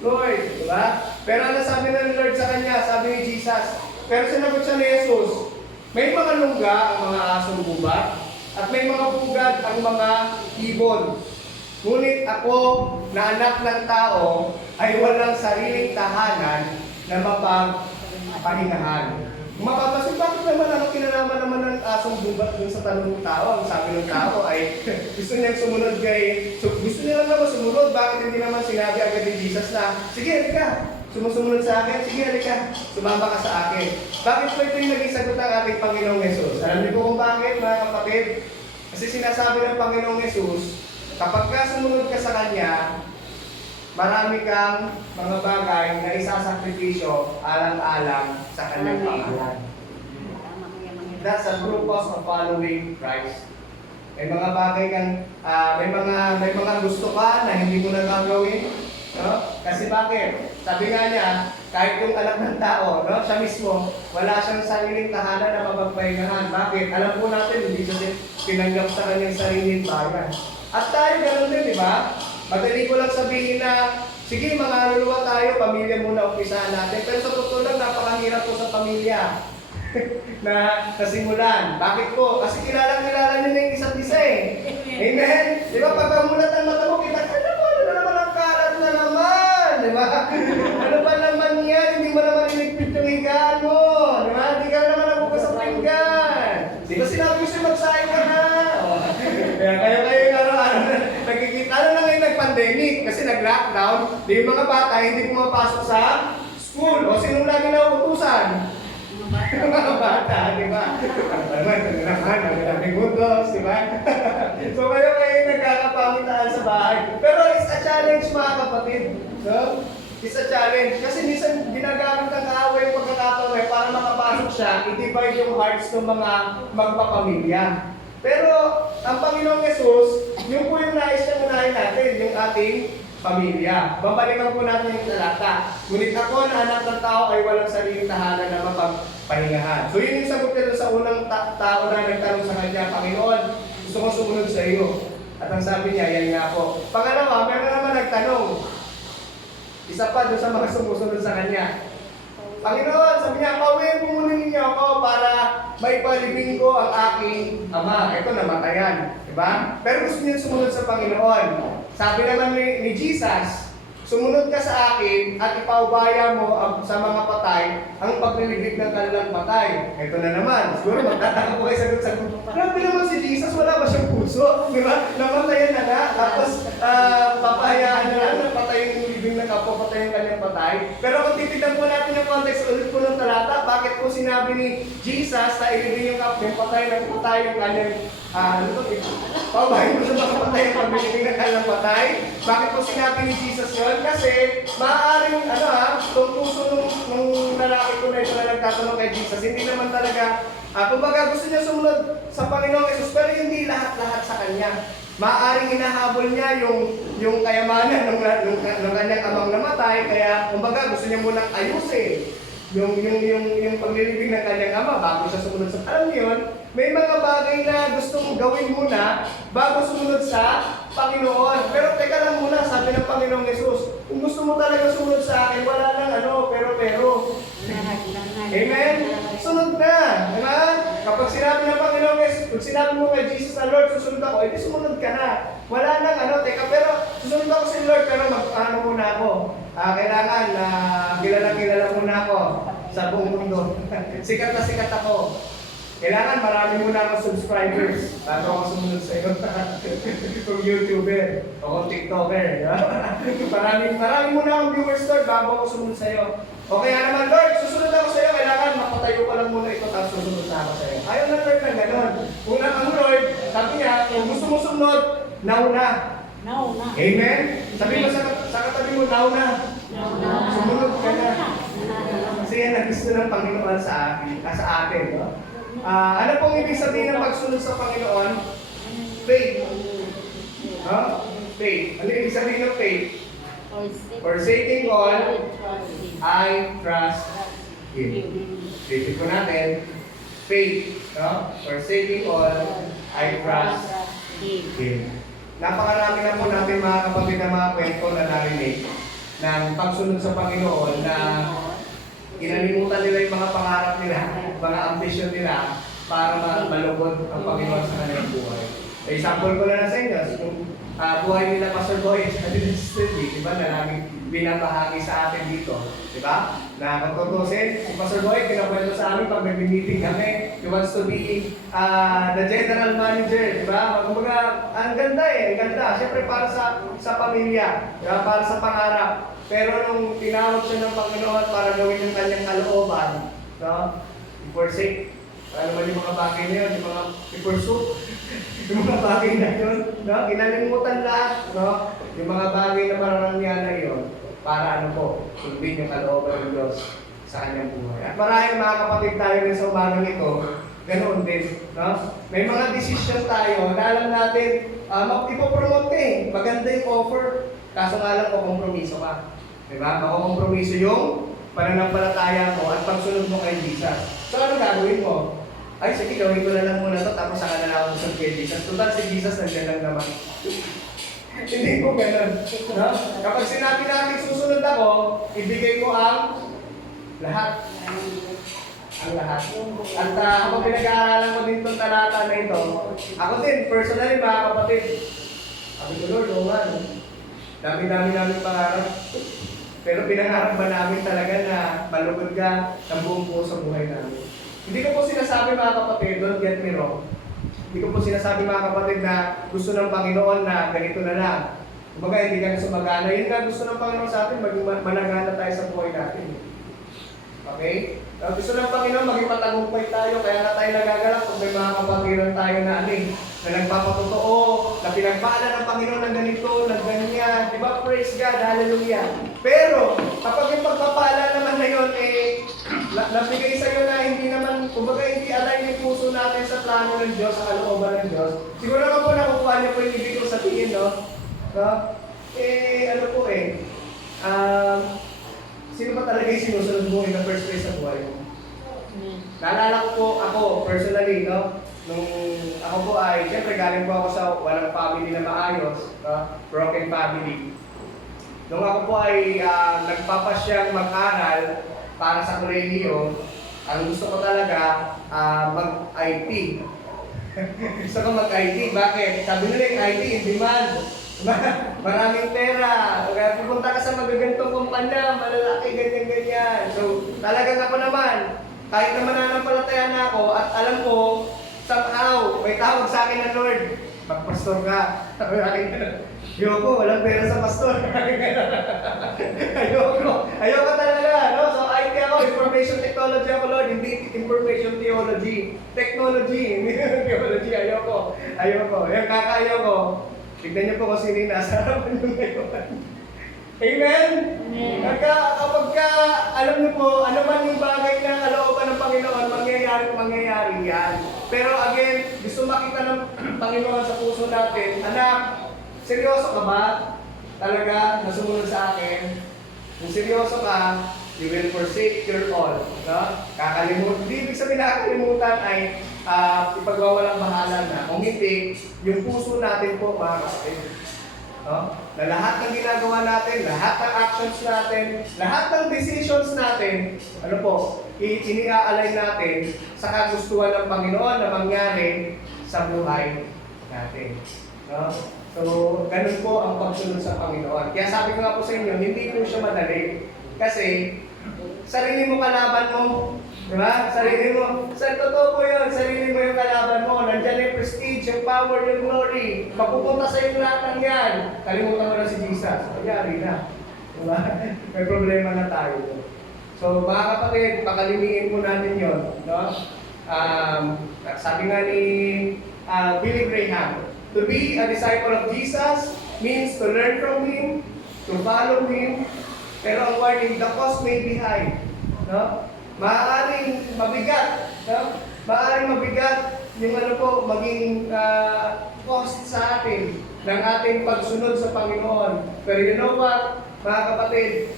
Lord, di ba? Pero ano sabi na ni Lord sa kanya? Sabi ni Jesus. Pero sinagot siya ni Jesus, may mga lungga ang mga asong gubat at may mga pugad ang mga ibon. Ngunit ako na anak ng tao ay walang sariling tahanan na mapagpahingahan. Kung mapapasin, bakit naman ano kinalaman naman ng asong gubat dun sa tanong ng tao? Ang sabi ng tao ay gusto niyang sumunod gusto niya lang naman sumunod. Bakit hindi naman sinabi agad ni Jesus na, sige, halika, sumusunod sa akin, sige, halika, sumama ka sa akin. Bakit po ito yung naging sagot ng ating Panginoong Yesus? Alam niyo po kung bakit, mga kapatid? Kasi sinasabi ng Panginoong Yesus, kapag ka sumunod ka sa Kanya, marami kang mga bagay na isasakripisyo alang-alang sa Kanyang pangalan. That's a true cause of following Christ. May mga bagay kang, may mga gusto ka na hindi mo na gagawin. No? Kasi bakit? Sabi nga niya, kahit yung anak ng tao, no? Siya mismo, wala siyang sariling tahanan na mapagpahingahan. Bakit? Alam po natin, hindi siya tinanggap sa kanyang sariling bayan. At tayo ganoon din, di ba? Madali ko lang sabihin na, sige, mga luluwa tayo, pamilya muna umpisahan natin. Pero sa totoo lang, napakahirap po sa pamilya na nasimulan. Bakit po? Kasi kilala nyo na yung isa't isa eh. Amen? Di ba? Pagkamulat ang mata mo, kita ka naman, ano naman ang kalat na naman? Di ba? Ano ba naman yan? Hindi mo naman iligpit yung higaan mo. Di ba? Hindi ka naman nabukas sa pinggan. Di ba sinabi ko siya magsahin ka na? Kaya kayo yung araw-araw na nagkikita. Ano na ngayon nag-pandemic? Kasi nag-lockdown. Di yung mga bata hindi pumapasok sa school. O sinong lagi na utusan? Yung mga bata, di ba? Ang daming utos, di ba? So kayo yung nagkakapangitaan sa bahay. Pero it's a challenge mga kapatid. No? It's a challenge. Kasi minsan ginagamit ng kaaway yung pagkakataon para makapasok siya, i-divide yung hearts ng mga magpapamilya. Pero ang Panginoong Yesus, yung po yung nais niya unahin natin, yung ating pamilya. Babalikan po natin yung talata. Ngunit ako na anak ng tao ay walang sariling tahanan na mapagpahingahan. So yun yung sagot nila sa unang tao na nagtanong sa kanya, Panginoon, gusto ko sumunod sa iyo. At ang sabi niya, yan nga po. Pangalawa, meron naman nagtanong. Isa pa doon sa mga sumusunod sa kanya. Panginoon, sabi niya, pauwiin po muna ninyo ako para maipalibing ko ang aking ama. Ito, namatayan. Diba? Pero gusto niya sumunod sa Panginoon. Sabi naman ni Jesus, sumunod ka sa akin at ipaubaya mo sa mga patay ang paglilibig ng kanilang patay. Ito na naman. Siguro magtataka po kayo sagot-sagot. Grabe naman si Jesus, wala ba siyang puso? Diba? Namatayan na nga. Tapos papahayaan na lang, napatay yung libing ng kapwa, patay yung kanyang patay. Pero kung titignan po natin yung context ulit po ng talata, bakit po sinabi ni Jesus na ilibing yung patay ng patay yung kanyang paubahin mo sa mga patay yung paglilibing ng kanyang patay? Bakit po sinabi ni Jesus yun? Kasi maaaring kung puso nung lalaki ko na ito na nagtatanong kay Jesus, hindi naman talaga, kumbaga gusto niya sumunod sa Panginoong Yesus, pero hindi lahat-lahat sa Kanya. Maaaring hinahabol niya yung kayamanan ng kanyang amang namatay, kaya kumbaga gusto niya munang ayusin yung paglilibing ng kanyang ama bago siya sumunod sa... Alam niyo yun, may mga bagay na gustong gawin muna bago sumunod sa Panginoon. Pero teka lang muna, sabi ng Panginoong Yesus, kung gusto mo talaga sumunod sa akin, wala nang pero. Amen? Sunod na. Diba? Kapag sinabi ng Panginoong Yesus, kung sinabi mo kay Jesus na Lord, susunod ako, edi sumunod ka na. Wala nang teka, pero susunod ako si Lord, pero muna ako. Kailangan kilala muna ako sa buong mundo. Sikat na sikat ako. Kailangan marami muna akong subscribers bago ako sumunod sa iyo. Kung YouTuber o kung TikToker. di ba? marami muna akong viewers, Lord, bago ako sumunod sa iyo. O kaya naman, Lord, susunod ako sa iyo, kailangan mapatayo ko lang muna ito, tapos susunod na ako sa iyo. Ayaw na, Lord, ng gano'n. Una ang Lord, sabi niya, kung gusto mo sumunod, nauna. Nauna. Amen? Sabi mo sa katabi mo, nauna. Sumunod ka na. Kasi yan ang gusto ng Panginoon sa atin. No? Ano pong ibig sabihin ng pagsunod sa Panginoon? Faith. Huh? Faith. Ano ibig sabihin ng faith? Forsaking all, I trust Him. Repeat ko natin. Faith. No? Forsaking all, I trust Him. Napakarami na po natin mga kapatid na mga kwento na narinig ng pagsunod sa Panginoon na inalimutan nila yung mga pangarap nila, mga ambisyon nila para malugod ang Panginoon sa kanilang buhay. Example ko na sa inyo, yung buhay nila Pastor Boy at Sister B, di ba, na laging binabahagi sa atin dito. Di ba? Na kung tutusin, si Pastor Boy, kinakwento sa amin pag nag-meeting kami, he wants to be the general manager, di ba? Kumbaga, ang ganda ang ganda. Siyempre para sa pamilya, di ba? Para sa pangarap. Pero nung tinawag siya ng Panginoon para gawin yung kanyang kalooban, no? I-forsake. Ano ba yung mga bagay na yun? Yung mga i-pursue. Yung mga bagay na yun, no? Kinalimutan lahat, no? Yung mga bagay na mararangyan na yun para ano po, sundin yung kalooban ng Diyos sa kanyang buhay. At maraming mga kapatid tayo rin sa umagang ito, ganoon din, no? May mga decision tayo na alam natin, ipopromote ka eh. Maganda yung offer, kaso nga lang kompromiso ka. Diba? Makukompromiso yung pananampalataya mo at pagsunod mo kay Jesus. So ano gagawin mo? Ay, sige, gawin ko na lang muna to, tapos saka na lang ako sunod kay Jesus. Total si Jesus nandiyan lang naman. Hindi ko ganun. No? Kapag sinabi natin susunod ako, ibigay ko ang lahat. Ang lahat. At kapag pinag-aaralan ko din itong talata na ito, ako din, personally mga kapatid, sabi ko, Lord, dami-dami namin pangarap. Pero pinangarap ba namin talaga na malugod ka ng buong buo sa buhay namin? Hindi ko po sinasabi mga kapatid, don't get me wrong. Hindi ko po sinasabi mga kapatid na gusto ng Panginoon na ganito na lang. Kumbaga hindi ka na sumagana. Yun nga gusto ng Panginoon sa atin, maging managana tayo sa buhay natin. Okay? Gusto ng Panginoon, maging matagumpay tayo, kaya na tayo nagagalak kung may mga kapatiran tayo na na nagpapatotoo, na pinagpala ng Panginoon ng ganito, ng ganyan. Diba? Praise God, hallelujah. Pero, kapag yung pagpapala naman na yun, nabigay sa'yo na hindi naman, kumbaga hindi align yung puso natin sa plano ng Diyos, sa kalooban ng Diyos. Siguro naman po nakukuha niyo po yung ibig ko sabihin, no? Ano po sino ba talaga yung sinusunod mo in the first place sa buhay mo? Naalala ko po ako, personally, no? Nung ako po ay, siyempre galing po ako sa walang family na maayos, broken family. Nung ako po ay nagpapasyang mag-aral para sa kolehiyo, ang gusto ko talaga mag-IT. Gusto ko mag-IT. Bakit? Sabi nila yung IT in demand. Maraming pera. Pupunta ka sa magagantong kumpanya, malalaki, ganyan-ganyan. So, talagang ako naman, kahit na mananampalataya na ako at alam ko, somehow, may tawag sa akin ng Lord, magpastor ka. Ayoko, walang pera sa pastor. Ayoko talaga. No? So, IT ako, information technology ako, Lord, hindi information theology. Technology, hindi theology, ayoko. Yung kakaayaw ko, tignan niyo po kung sino yung nasa harapan nyo ngayon. Amen? Kapag alam niyo po, ano man yung bagay na kalooban ng Panginoon, mangyayari yan. Pero again, gusto makita ng Panginoon sa puso natin, anak, seryoso ka ba? Talaga, nasumunod sa akin? Kung seryoso ka, you will forsake your all. No? Hindi ibig sabihin na kakalimutan ay ipagwawalang bahala na. Kung hindi, yung puso natin po, mga kapatid. No? Na lahat ng ginagawa natin, lahat ng actions natin, lahat ng decisions natin, ano po, ini-align natin sa kagustuhan ng Panginoon na mangyari sa buhay natin. No? So, ganun po ang pagsunod sa Panginoon. Kaya sabi ko nga po sa inyo, hindi po siya madali. Kasi, sarili mo kalaban mo, Diba? Sarili mo. Sa totoo po yun, sarili mo yung kalaban mo. Nandiyan yung prestige, yung power, yung glory. Mapupunta sa iyo lahat ng yan. Kalimutan mo na si Jesus. Magyari na. Diba? May problema na tayo. So mga kapatid, pakalimiin po natin yun. No? Sabi nga ni Billy Graham, to be a disciple of Jesus means to learn from Him, to follow Him, pero ang warning, the cost may be high. No? Maaaring mabigat. No? Maaaring mabigat yung ano po, maging cost sa atin ng ating pagsunod sa Panginoon. Pero you know what, mga kapatid,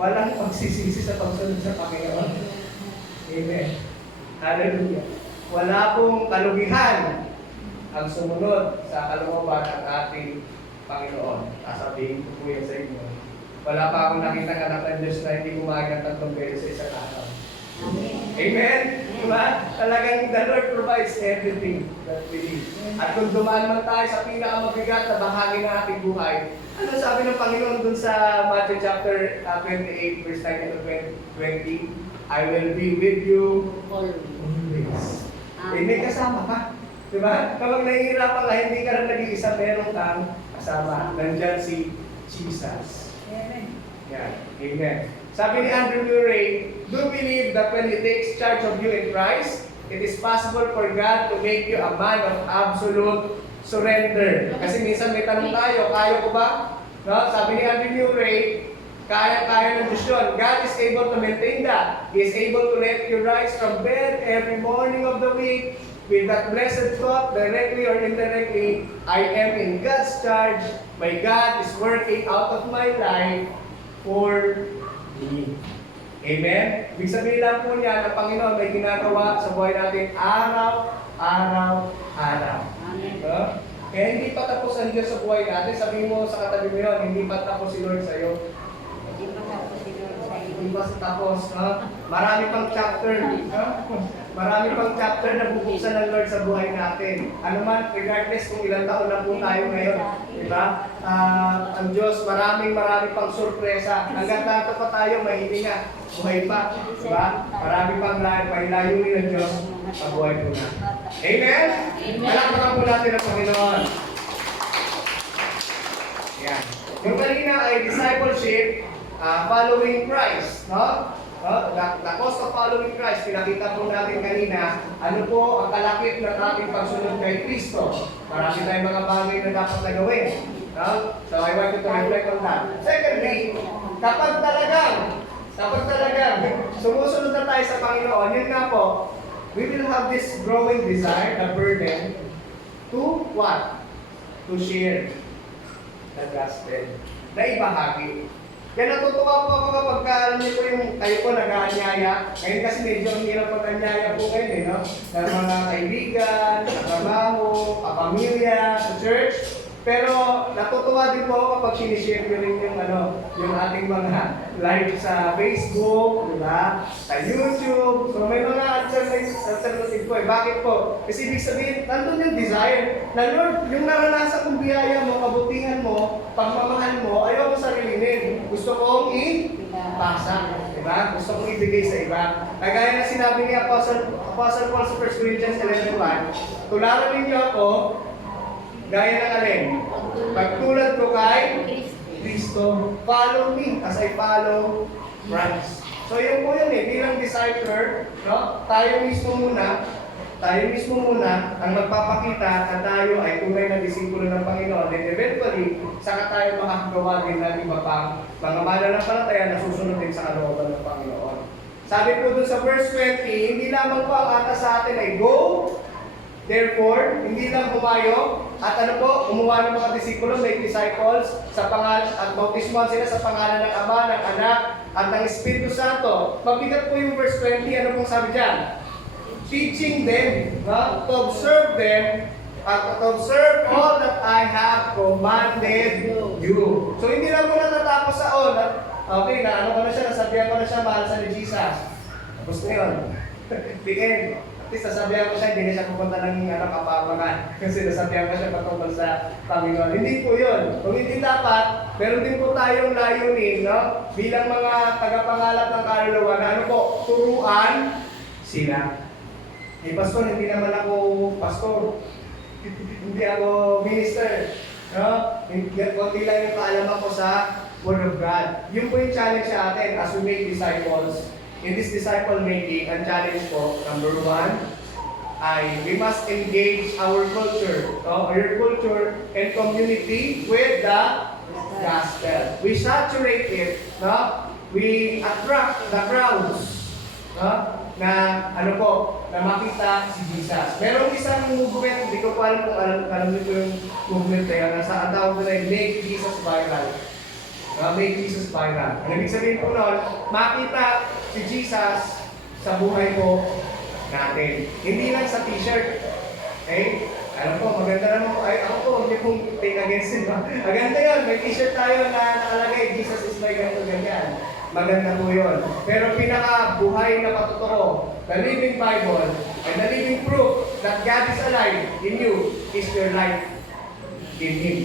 walang pagsisisi sa pagsunod sa Panginoon. Amen. Hallelujah. Wala pong kalugihan ang sumunod sa kalooban ng ating Panginoon. Sasabihin ko po yan sa inyo. Wala pa akong nakita anak ng Diyos na hindi kumain ng 3 beses sa isang araw. Amen? Diba? Talagang the Lord provides everything that we need. At kung dumaan man tayo sa pinakamabigat na bahagi ng ating buhay, ano sabi ng Panginoon dun sa Matthew chapter 28, verse 19 to 20? I will be with you always. May kasama ka. Diba? Kapag nahihirapan ka, hindi ka rin nag-iisa, meron kang kasama. Nandyan si Jesus. Amen. Yan. Amen. Sabi ni Andrew Murray, do believe that when He takes charge of you in Christ, it is possible for God to make you a man of absolute surrender. Kasi minsan may tanong tayo, kaya ko ba? No? Sabi ni Andrew Murray, kaya ng Diyos yun. God is able to maintain that. He is able to let you rise from bed every morning of the week with that blessed thought, directly or indirectly, I am in God's charge. My God is working out of my life for me. Amen? Ibig sabihin lang po niya, ang Panginoon may ginagawa sa buhay natin araw. Amen. Kaya hindi pa tapos ang Diyos sa buhay natin. Sabihin mo sa katabi mo yun, hindi pa tapos si Lord sa'yo. Hindi pa tapos si Lord sa iyo. Hindi pa tapos. Marami pang chapter. Marami pang chapter na bubuksan ng Lord sa buhay natin. Ano man, regardless kung ilang taon na po tayo ngayon. Diba? Ang Diyos, maraming pang sorpresa. Hanggang tanto pa tayo, may hininga. Buhay pa. Diba? Marami pang may layunin ng Diyos sa buhay po na. Amen? Palakpakan po natin ang Panginoon. Yan. Yung kanina ay discipleship, following Christ. No? The cost of following Christ, pinakita po natin kanina, ano po ang kalakip ng ating pagsunod kay Kristo. Marami tayong mga bagay na dapat na gawin. No? So I want you to reflect on that. Secondly, kapag talagang sumusunod na tayo sa Panginoon, yun nga po, we will have this growing desire, a burden, to what? To share the gospel. Na ibahagi. Kaya natutuwa po ako kapag alam niyo po yung kayo po nag-aanyaya. Ngayon kasi medyo ang hirap mag-aanyaya po ngayon no? Ng mga kaibigan, katrabaho, kapamilya, sa church. Pero natutuwa din po ako kapag sinishare nyo rin yung ating mga live sa Facebook, diba? Sa YouTube. So may mga alternative po Bakit po? Kasi ibig sabihin, nandun yung desire na Lord, yung naranasan kong biyaya mo, kabutihan mo, pagmamahal mo, ayaw ko sarilinin. Gusto kong ipasa. Diba? Gusto kong ibigay sa iba. Kagaya na sinabi ni Apostle Paul sa 1 Corinthians 11:1, tularan ninyo ako, gaya ng alin? Pagtulad ko kay Kristo. Follow me as I follow Christ. So yun po yun bilang discipler, no? Tayo mismo muna ang magpapakita na tayo ay tunay na disipulo ng Panginoon. And eventually, saka tayo makakagawa din ng iba pang mga mananampalataya na susunod din sa kalooban ng Panginoon. Sabi po dun sa verse 20, hindi lamang po ang atas sa atin ay go, therefore, hindi lang humayo, at gumawa ng mga disipulo, make disciples, sa pangalan, at bautismuhan sila sa pangalan ng Ama, ng Anak, at ng Espiritu Santo. Mabigat po yung verse 20, ano pong sabi dyan? Teaching them, to observe them, at to observe all that I have commanded you. So hindi lang po natatapos sa all. Okay, nasabihan ko na siya, mahal sa ni Jesus. Tapos na yun. The end. At least nasabihan ko siya, hindi na siya pupunta ng kapamangan. Kasi nasabihan ko siya patungkol sa Panginoon. Hindi po yun. Kung hindi dapat, meron din po tayong layunin, bilang mga tagapangalap ng kaluluwa na turuan sila. Eh, pastor, hindi naman ako pastor. Hindi ako minister. No? Kunti lang yung kaalaman ko sa Word of God. Yun po yung challenge sa atin as we make disciples. In this disciple making, ang challenge po, number 1, ay we must engage our culture, no? Our culture and community with the gospel. We saturate it, no? We attract the crowds, no? Na ano po, na makita si Jesus. Merong isang movement, hindi ko pa alam kung alam niyo po yung movement na yan, nasa ang tawag na Make Jesus Viral. Make Jesus Viral. Ang ibig sabihin po nun, makita si Jesus sa buhay po natin. Hindi lang sa t-shirt. Okay? Alam po, maganda naman po. Ay, ako po, hindi pong take against it. Maganda yun. May t-shirt tayo na nakalagay, Jesus is my ganito, ganyan. Maganda po yun. Pero pinaka-buhay na patotoo, the living Bible, and the living proof that God is alive in you is your life in Him.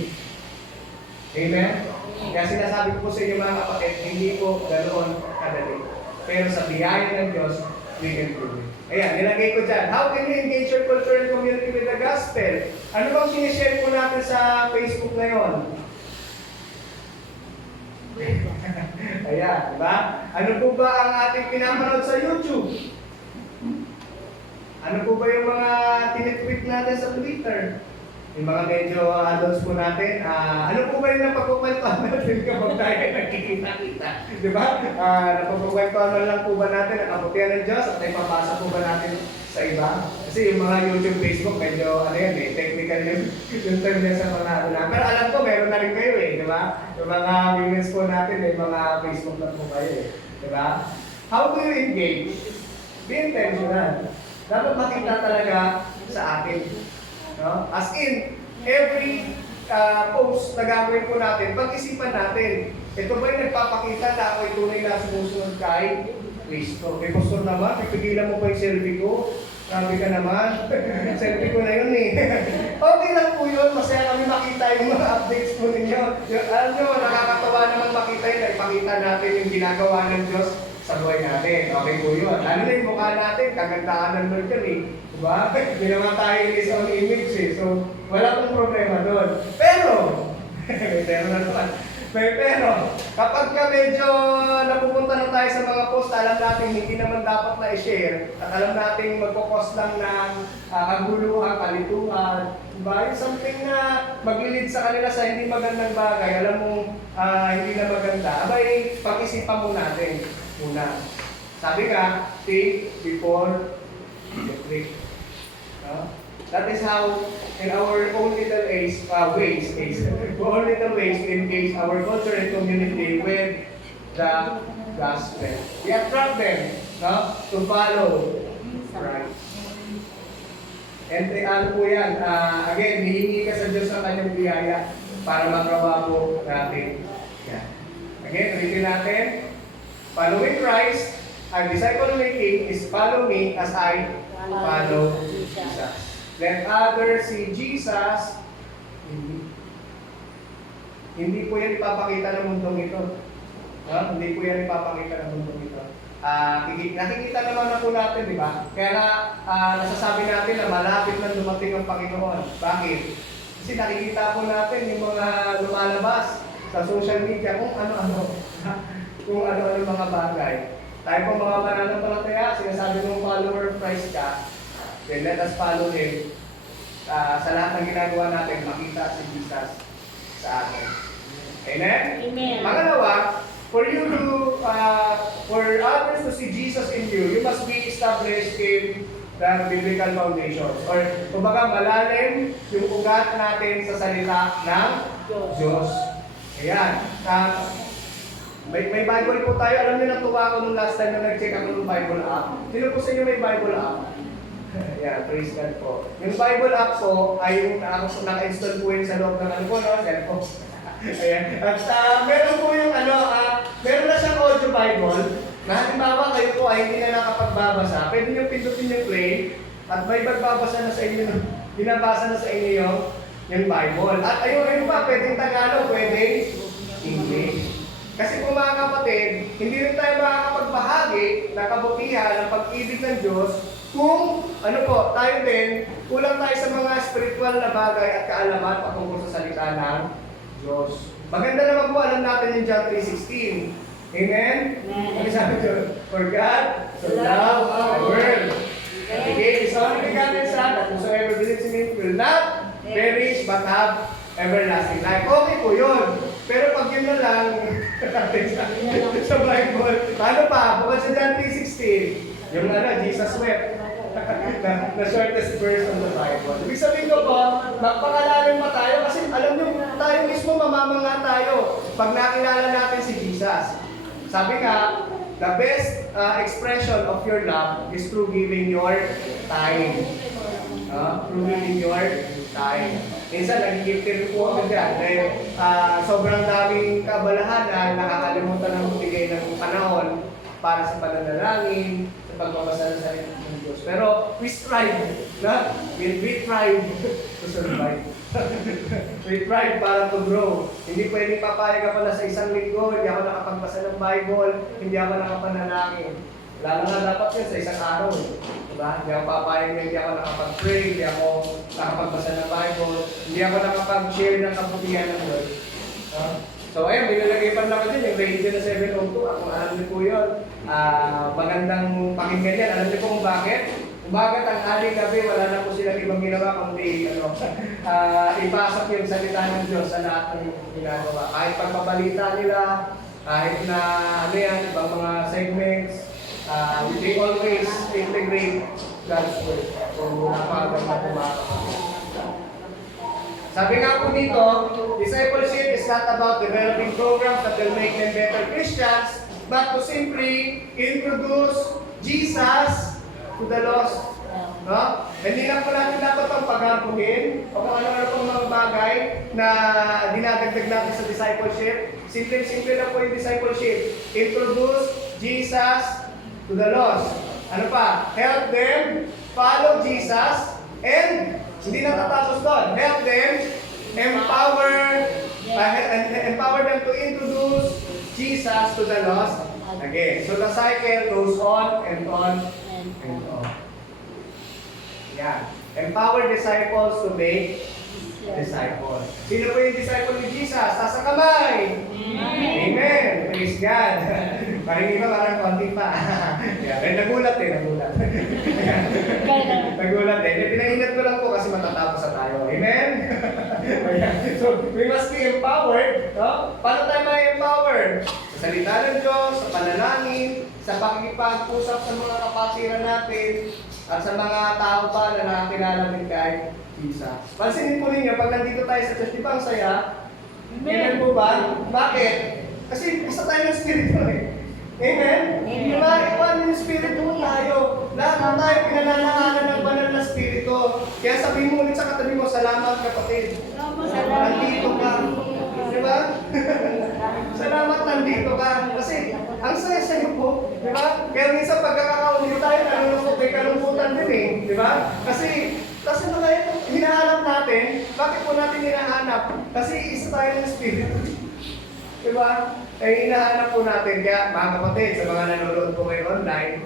Amen? Kaya sinasabi ko po sa inyo mga kapatid, hindi po ganoon kadali. Pero sa biyaya ng Diyos, we can prove it. Ayan, nilagay ko dyan. How can you engage your culture and community with the gospel? Ano bang sinishare po natin sa Facebook ngayon? Ayan, di ba? Ano po ba ang ating pinapanood sa YouTube? Ano po ba yung mga tinitweet natin sa Twitter? Yung mga medyo adults po natin, ano po ba yung napagkukwentuhan natin kapag tayo nagkikita-kita? Di ba? Napagkukwentuhan lang po ba natin ang kabutihan ng Diyos at naipapasa po ba natin sa iba? Kasi yung mga YouTube, Facebook, medyo ano yan technical yung term yan sa mga ano na. Pero alam ko, meron na rin kayo di ba? Yung mga women's po natin, may mga Facebook na po kayo di ba? How do you engage? Be intentional. Dapat makita talaga sa atin. No? As in, every post na gagawin po natin, pag-isipan natin, ito ba yung nagpapakita na ako'y tunay na sumusunod kay Kristo? May pastor naman, pipigilan mo pa yung selfie ko. Sabi ka naman, selfie ko na yun Okay lang po yun, masaya kami makita yung mga updates po ninyo. Alam nyo, nakakatawa naman makita yun, na ipakita natin yung ginagawa ng Diyos sa buhay natin. Okay po yun. Lalo na yung mukha natin, kagandahan ng Lord yun Diba? Ginawa tayo in His own image So, wala pong problema doon. Pero, pero, kapag ka medyo napupunta na tayo sa mga post, alam natin hindi naman dapat na i-share at alam natin magpo-post lang ng kaguluhan, kalituhan, diba? Yung something na maglilid sa kanila sa hindi magandang bagay, alam mo hindi na maganda, abay, pag-isipan mo natin muna. Sabi nga, think before you click. That is how, in our own little ways, our own little ways, we engage our culture and community with the gospel. We attract them to follow Christ. And ano po yan, again, hihingi ka sa Diyos ng kanyang biyaya para magawa po natin. Yan. Again, ulitin natin. Following Christ, our disciple making is follow me as I follow Jesus. Let others see Jesus. Hindi po yan ipapakita ng mundong ito. Hindi po yan ipapakita ng mundong ito. Nakikita naman na po natin, di ba? Kaya nasasabi natin na malapit na dumating ang Panginoon. Bakit? Kasi nakikita po natin yung mga lumalabas sa social media kung ano-ano. Kung ano-ano mga bagay. Tayo po mga mananampalataya, sinasabi ng follower of Christ ka, then let us follow Him. Sa lahat ng ginagawa natin, makita si Jesus sa atin. Amen? Amen. Pangalawa, for others to see Jesus in you, you must be established in the biblical foundations. Or, kumbaga, malalim yung ugat natin sa salita ng Diyos. Ayan. May Bible po tayo. Alam niyo, natuwa ako nung last time na nag-check ako ng Bible app. Sino po sa inyo may Bible app? Yeah, praise God po. Yung Bible app po ay yung naka-install po yun sa loob ng ano po, cellphone. Ayan. At meron po yung meron na siyang audio Bible na halimbawa kayo po ay hindi na nakapagbabasa. Pwede nyo pindutin yung play at may magbabasa na sa inyo, binabasa na sa inyo yung Bible. At ayun pa, pwedeng Tagalog, pwedeng English. Kasi kung mga kapatid, hindi rin tayo makakapagbahagi ng kabutihan ng pag-ibig ng Diyos kung, tayo din, kulang tayo sa mga spiritual na bagay at kaalaman patungkol sa salita ng Diyos. Maganda naman po, alam natin yung John 3:16. Amen? Ano sabi Diyos? For God so loved the world. He gave His only begotten Son, that whosoever believes in Him will not perish but have everlasting life. Okay po yun. Pero pag yun na lang, sa Bible, paano pa? Bukod sa John 3:16, yung Jesus wept. The shortest verse of the Bible. Ibig sabihin ko po, magpakalalim pa tayo kasi alam nyo, tayo mismo mamamanga tayo pag nakilala natin si Jesus. Sabi nga, the best expression of your love is through giving your time. Through giving your time. Minsan, nag-give po ako dyan. Dahil sobrang daming kabalahan na nakakalimutan ng bigay ng panahon para sa pananalangin, sa pagbabasa ng salita ng Diyos. Pero we strive, na? We strive to survive. We strive para to grow. Hindi pwedeng papayag ako na sa isang linggo, hindi ako nakapagbasa ng Bible, hindi ako nakapanalangin. Lalo nga dapat yun sa isang araw. Diba? Hindi ako papayag na hindi ako nakapag-pray, hindi ako nakapagbasa ng Bible, hindi ako nakapag-share ng kabutihan ng Lord. So ayun, binalagay pa lang ko din yung radio na 702. Kung alam niyo po yun, magandang pakinggan yan. Alam niyo po kung bakit? Umagat ang aling gabi, wala na po silang ibang ginawa kundi ipasok yung salita ng Diyos sa lahat ng ginagawa. Kahit pagpabalita nila, kahit na ibang mga segments, they always integrate God's word. So, napakaganda po mga kapatid. Sabi nga po dito, discipleship is not about developing programs that will make them better Christians, but to simply introduce Jesus to the lost. No? Hindi lang po natin dapat ang paghabuhin o kung ano-ano pong mga bagay na dinadagdag natin sa discipleship. Simple-simple lang po yung discipleship. Introduce Jesus to the lost. Ano pa? Help them follow Jesus and hindi natatapos doon. Help them empower them to introduce Jesus to the lost again. So the cycle goes on and on and on. Yeah. Empower disciples to make disciples. Sino po yung disciple ni Jesus? Tasa kamay! Amen! Praise God! Parang iba, parang konti pa. Yeah. Nagulat. Nagulat eh. Pinahingat ko lang po kasi matatapos na tayo. Amen? So, we must be empowered. No? Paano tayo ma-empower? Sa salita ng Diyos, sa panalangin, sa pakikipag-usap sa mga kapatiran natin, at sa mga tao pa na nakakilala din kay Jesus. Pansinin po ninyo, pag nandito tayo sa church, di ba ang saya? Amen po ba? Bakit? Kasi isa tayo ng Espiritu eh. Amen? Di ba? Iwan yung Espiritu tayo. Lahat na tayo pinananahanan ng banal na Espiritu. Kaya sabihin mo ulit sa katabi mo, salamat kapatid. Nandito ka. Di ba? Salamat nandito ka. Kasi ang saya-saya po. Di ba? Kaya minsan pagkakakaunti tayo, nalulungkot may kalungkutan din eh. Di ba? Kasi hinahanap natin, bakit po natin hinahanap? Kasi isa tayo ng Espiritu. Diba? Eh, hinahanap po natin. Kaya mga kapatid, sa mga nanonood po kayo online,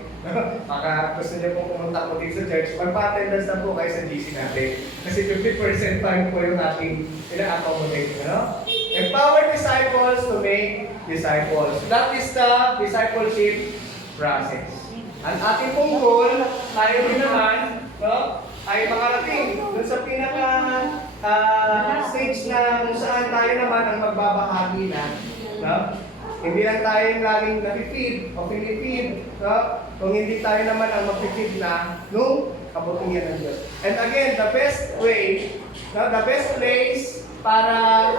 baka gusto niyo pong pumunta po dito sa church, magpa-attendance na po kayo sa GC natin. Kasi 50% pa po yung ating ina-accommodate. No? Empower disciples to make disciples. That is the discipleship process. Ang ating pong goal, tayo din naman, no? Ay makarating dun sa pinaka stage na kung saan tayo naman ang magbabahagi na. No? Hindi lang tayo yung laging napipid o pinipid. No? Kung hindi tayo naman ang mapipid na nung kabutihan ng Diyos. And again, the best way, no? The best place para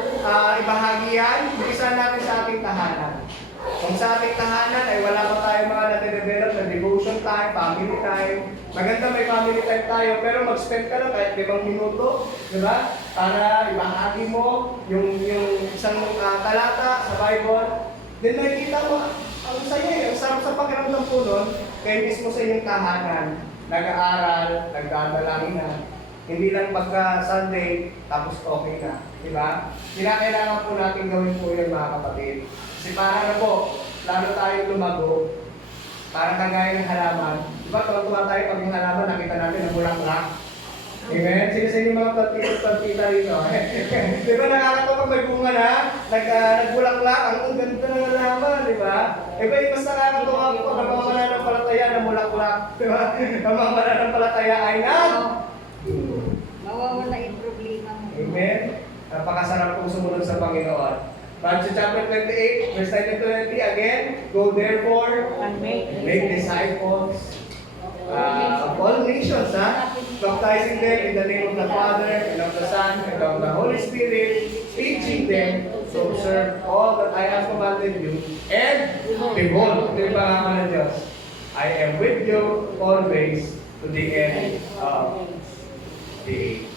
ibahagi yan, umpisa natin sa ating tahanan. Kung sa ating tahanan ay wala pa tayo mga nade-develop na devotion time, family time. Maganda may family time tayo, pero mag-spend ka lang kahit 5 minuto, di ba? Para ibahagi mo yung isang talata sa Bible. Then makikita mo, ang saya ang sarap sa pakiramdam po nun, kayo mismo sa inyong tahanan, nag-aaral, nagdadalangin na. Hindi lang pagka Sunday, tapos okay na. Di ba? Kinakailangan po natin gawin po yun mga kapatid. Kasi para na po, lalo tayong lumago, para kagaya ng halaman. Di ba, tuwa tayo pag yung halaman, nakita natin na bulaklak. Amen? Sino sa inyo mga plantita rito? Di ba nakakatawa pag may bunga na, nagbulaklak, ang ganda ng halaman, di ba? Eh ba, mas nakakatawa po pag mga mananampalataya na bulaklak. Di ba? Ang mga mananampalataya ay Mawawala yung problema mo. Amen? Napakasarap kong sumunod sa Panginoon. Matthew chapter 28, verse 19 to 20, again, go therefore And make disciples of all nations, baptizing them in the name of the Father, and of the Son, and of the Holy Spirit, teaching them to observe all that I have commanded you. And behold, ito yung pangalan ng Diyos, I am with you always to the end of the age.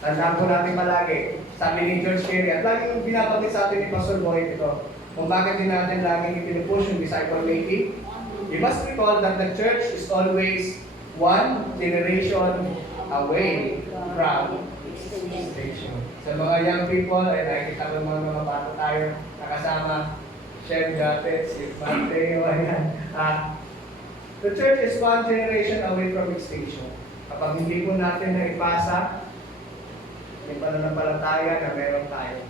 Tandaan po natin palagi, sabi ni George Carey, at laging binabanggit sa atin ni Pastor Boyd ito, kung bakit din natin laging ipinupush yung disciple making. We must recall that the church is always one generation away from extinction. Sa mga young people, ay nakikita ko mga bata tayo nakasama, Chef Japet, si Mateo, ayan. The church is one generation away from extinction. Kapag hindi po natin na ipasa, yung pananampalataya na meron tayo,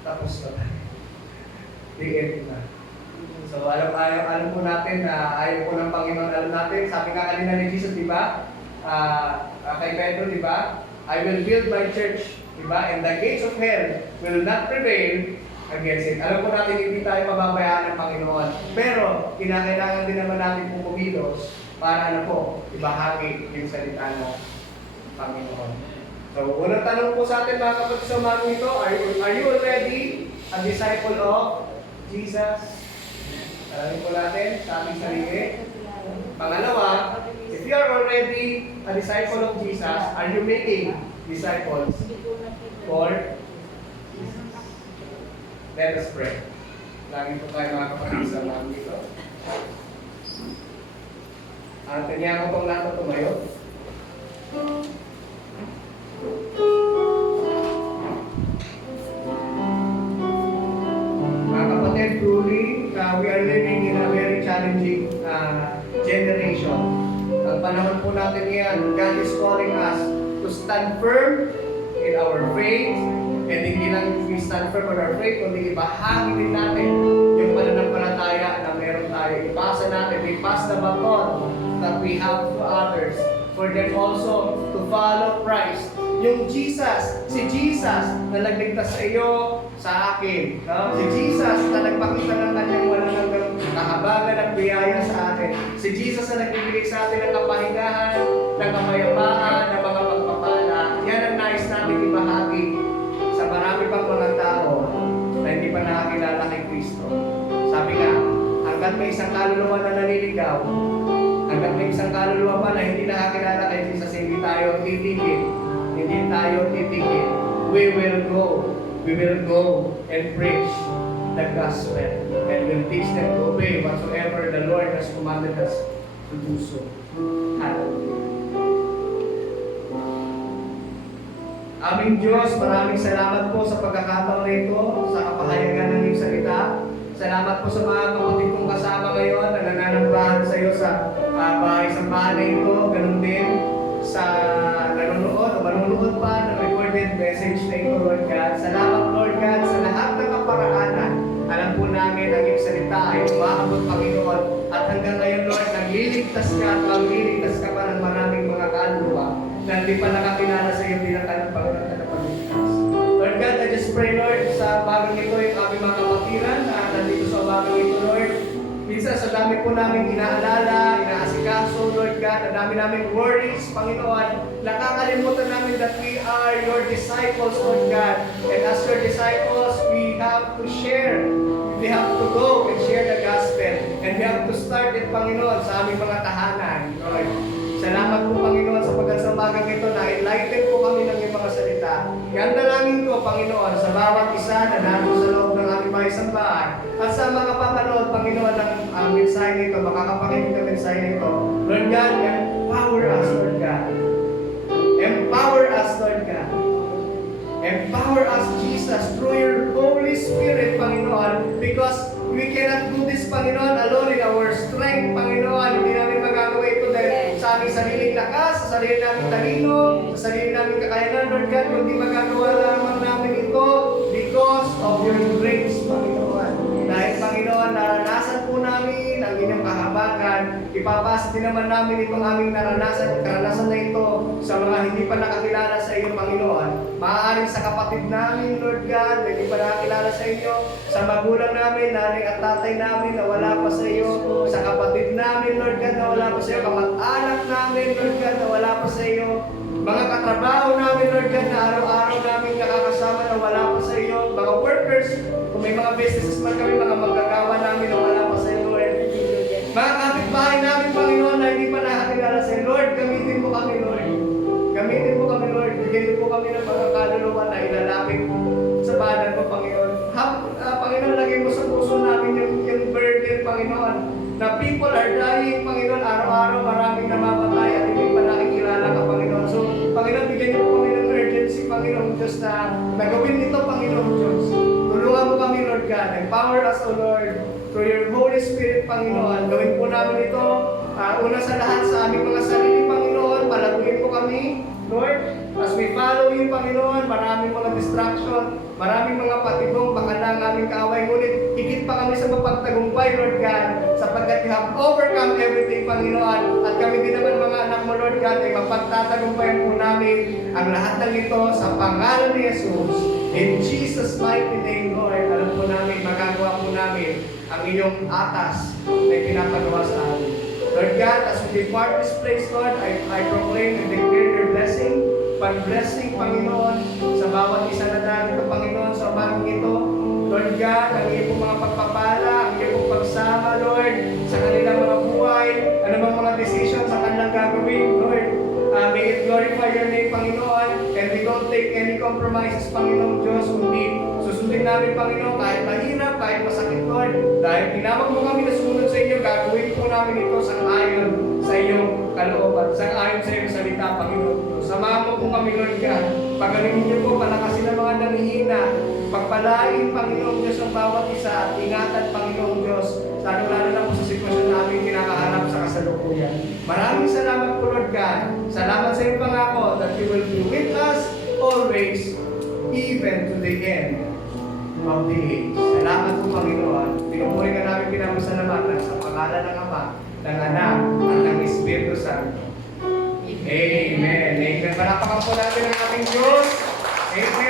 tapos na tayo. The end na. So alam po natin na ayaw po ng Panginoon, alam natin, sabi nga kanina ni Jesus, di ba? Kay Pedro, di ba? I will build my church, di ba? And the gates of hell will not prevail against it. Alam po natin, hindi tayo mababayaan ng Panginoon. Pero, kinakailangan din naman natin po kumilos para ano po, ibahagi yung salita ng Panginoon. So, unang tanong po sa atin mga kapatid sa umagang ito, are you already a disciple of Jesus? Alam po natin sa aming sarili. Pangalawa, if you are already a disciple of Jesus, are you making disciples for Jesus? Let us pray. Lagi po tayo mga kapatid sa umagang ito. Kanya ko pong lahat tumayo. Mga kapatid, truly, we are living in a very challenging generation. Ang panahon po natin yan, God is calling us to stand firm in our faith, and hindi lang we stand firm in our faith, kundi ibahagi din natin yung pananampalataya na meron tayo. Ipasa natin, we pass the baton that we have to others, for them also to follow Christ. Yung Jesus, si Jesus na nagligtas sa iyo, sa akin. No? Si Jesus na nagpakita ng kanyang walang hanggang kahabagan at biyaya sa atin. Si Jesus na nagbibigay sa atin ng kapahingahan, ng kapayapaan, ng mga pagpapala. Yan ang nais natin ibahagi sa marami pang mga tao na hindi pa nakakilala kay Kristo. Sabi nga, hanggang may isang kaluluwa na naliligaw, hanggang may isang kaluluwa pa na hindi nakakilala kay Jesus, hindi tayo titigil. Hindi tayo titigil. We will go and preach the gospel, and will teach them to obey whatsoever the Lord has commanded us to do so. Hallelujah. Aming Diyos, maraming salamat po sa pagkakataon nito, sa kapahayagan ng iyong salita. Salamat po sa mga kapatid kong kasama ngayon na nananambahan sa iyo sa bahay sa bahay na ito, ganun din sa nanonood o manunood pa ng recorded message na ito, Lord God. Salamat, Lord God, sa lahat ng kaparaanan. Alam po namin ang iyong salita ay umaabot, Panginoon. At hanggang ngayon, Lord, nagliligtas ka at magliligtas ka pa ng maraming mga kaluluwa na hindi pa nakakilala sa iyo bilang kanang Panginoon at Panginoon. Lord God, I just pray, Lord, sa bagong ito yung aming mga kapatiran na nandito sa bagong ito, Lord. Minsan sa dami po namin inaalala, inaasikaso, Lord God, na dami namin worries, Panginoon, nakakalimutan namin that we are your disciples, Lord God. And as your disciples, we have to share. We have to go and share the gospel. And we have to start it, Panginoon, sa aming mga tahanan, Lord. Salamat po, Panginoon, sa pagkasambagang ito na enlighten po kami ng iyong mga salita. Kaya dalangin ko, Panginoon, sa bawat isa na nandun sa loob ng aming mga sambahan at sa mga papanood, Panginoon, ng mensahe nito, makakapakinig ng mensahe nito. Lord God, empower us, Lord God. Empower us, Lord God. Empower us, Jesus, through your Holy Spirit, Panginoon, because We cannot do this, Panginoon, alone in our strength, Panginoon. Hindi namin magagawa ito dahil sa aming sariling lakas, sa sarili naming talino, sa sarili naming kakayanan, Lord God, kundi magagawa lamang namin ito because of your grace, Panginoon. Dahil, Panginoon, naranasan po namin ang inyong kahabagan. Ipapasa din naman namin itong aming karanasan na ito sa mga hindi pa nakakilala sa iyo, Panginoon. Maaaring sa kapatid namin, Lord God, na hindi pa nakakilala sa inyo, sa magulang namin, nanay at tatay namin na wala pa sa iyo, sa kapatid namin, Lord God, na wala pa sa iyo, kamag-anak namin, Lord God, na wala pa sa iyo, mga katrabaho namin, Lord God, na araw-araw namin nakakasama na wala pa sa iyo, mga workers, kung may mga businesses man kami, mga magagawa namin na wala pa sa iyo, Lord. Mga kapitbahay namin, Panginoon, na hindi pa nakakilala sa iyo, Lord, gamitin mo kami, Lord. Gamitin mo kami, Lord. Bigyan mo po kami ng mga kaluluwa na ilalapit sa banan mo, Panginoon. Panginoon, lagay mo sa puso namin yung burden, Panginoon, na people are dying, Panginoon, araw-araw maraming namamatay at hindi pa nakikilala ka, Panginoon. So, Panginoon, bigyan niyo po kami ng urgency, Panginoon Diyos, na nagawin ito, Panginoon Diyos. Tulungan mo kami, Lord God. Empower us, O Lord, through your Holy Spirit, Panginoon. Gawin po namin ito, una sa lahat sa aming mga sarili, Panginoon. Palaguin po kami, Lord. As we follow you, Panginoon, maraming mga distraction, maraming mga patibong, baka na ang aming kaaway. Ngunit, higit pa kami sa mapagtagumpay, Lord God, sapagkat you have overcome everything, Panginoon. At kami din naman, mga anak mo, Lord God, ay mapagtatagumpayan po namin ang lahat ng ito sa pangalan ni Jesus. In Jesus' mighty name, Lord, alam po namin, magagawa po namin ang iyong atas na pinapagawa sa amin. Lord God, as we depart this place, Lord, I proclaim and declare your blessing, pag-blessing, Panginoon, sa bawat isa na narito, Panginoon, sa bagong ito. Lord God, ang iyong mga pagpapala, ang iyong pagsama, Lord, sa kanilang mga buhay, anumang mga decision sa kanilang gagawin, Lord. May it glorify your name, Panginoon, and we don't take any compromises, Panginoon Diyos, kundi susundin namin, Panginoon, kahit mahirap, kahit masakit, Lord. Dahil tinawag mo kami na sumunod sa inyo, gagawin po namin ito sang-ayon sa iyong kalooban, sang-ayon sa iyong salita, Panginoon Diyos. Samahan mo po kami, Lord God. Pagalingin niyo po, palakasin ang mga nanghihina. Pagpalain, Panginoon Diyos, ang bawat isa at ingatan, Panginoon Diyos, lalo-lalo na po sa sitwasyon namin kinakaharap sa kasalukuyan. Maraming salamat po, Lord God. Salamat sa iyong pangako that you will be with us always, even to the end of the age. Salamat po, Panginoon. Pinupuri ka namin pinamasalamatan sa pangalan ng Ama, ng Anak, at ng Espiritu Santo. Amen. Amen. Palakpakan po natin ang ating Diyos. Amen.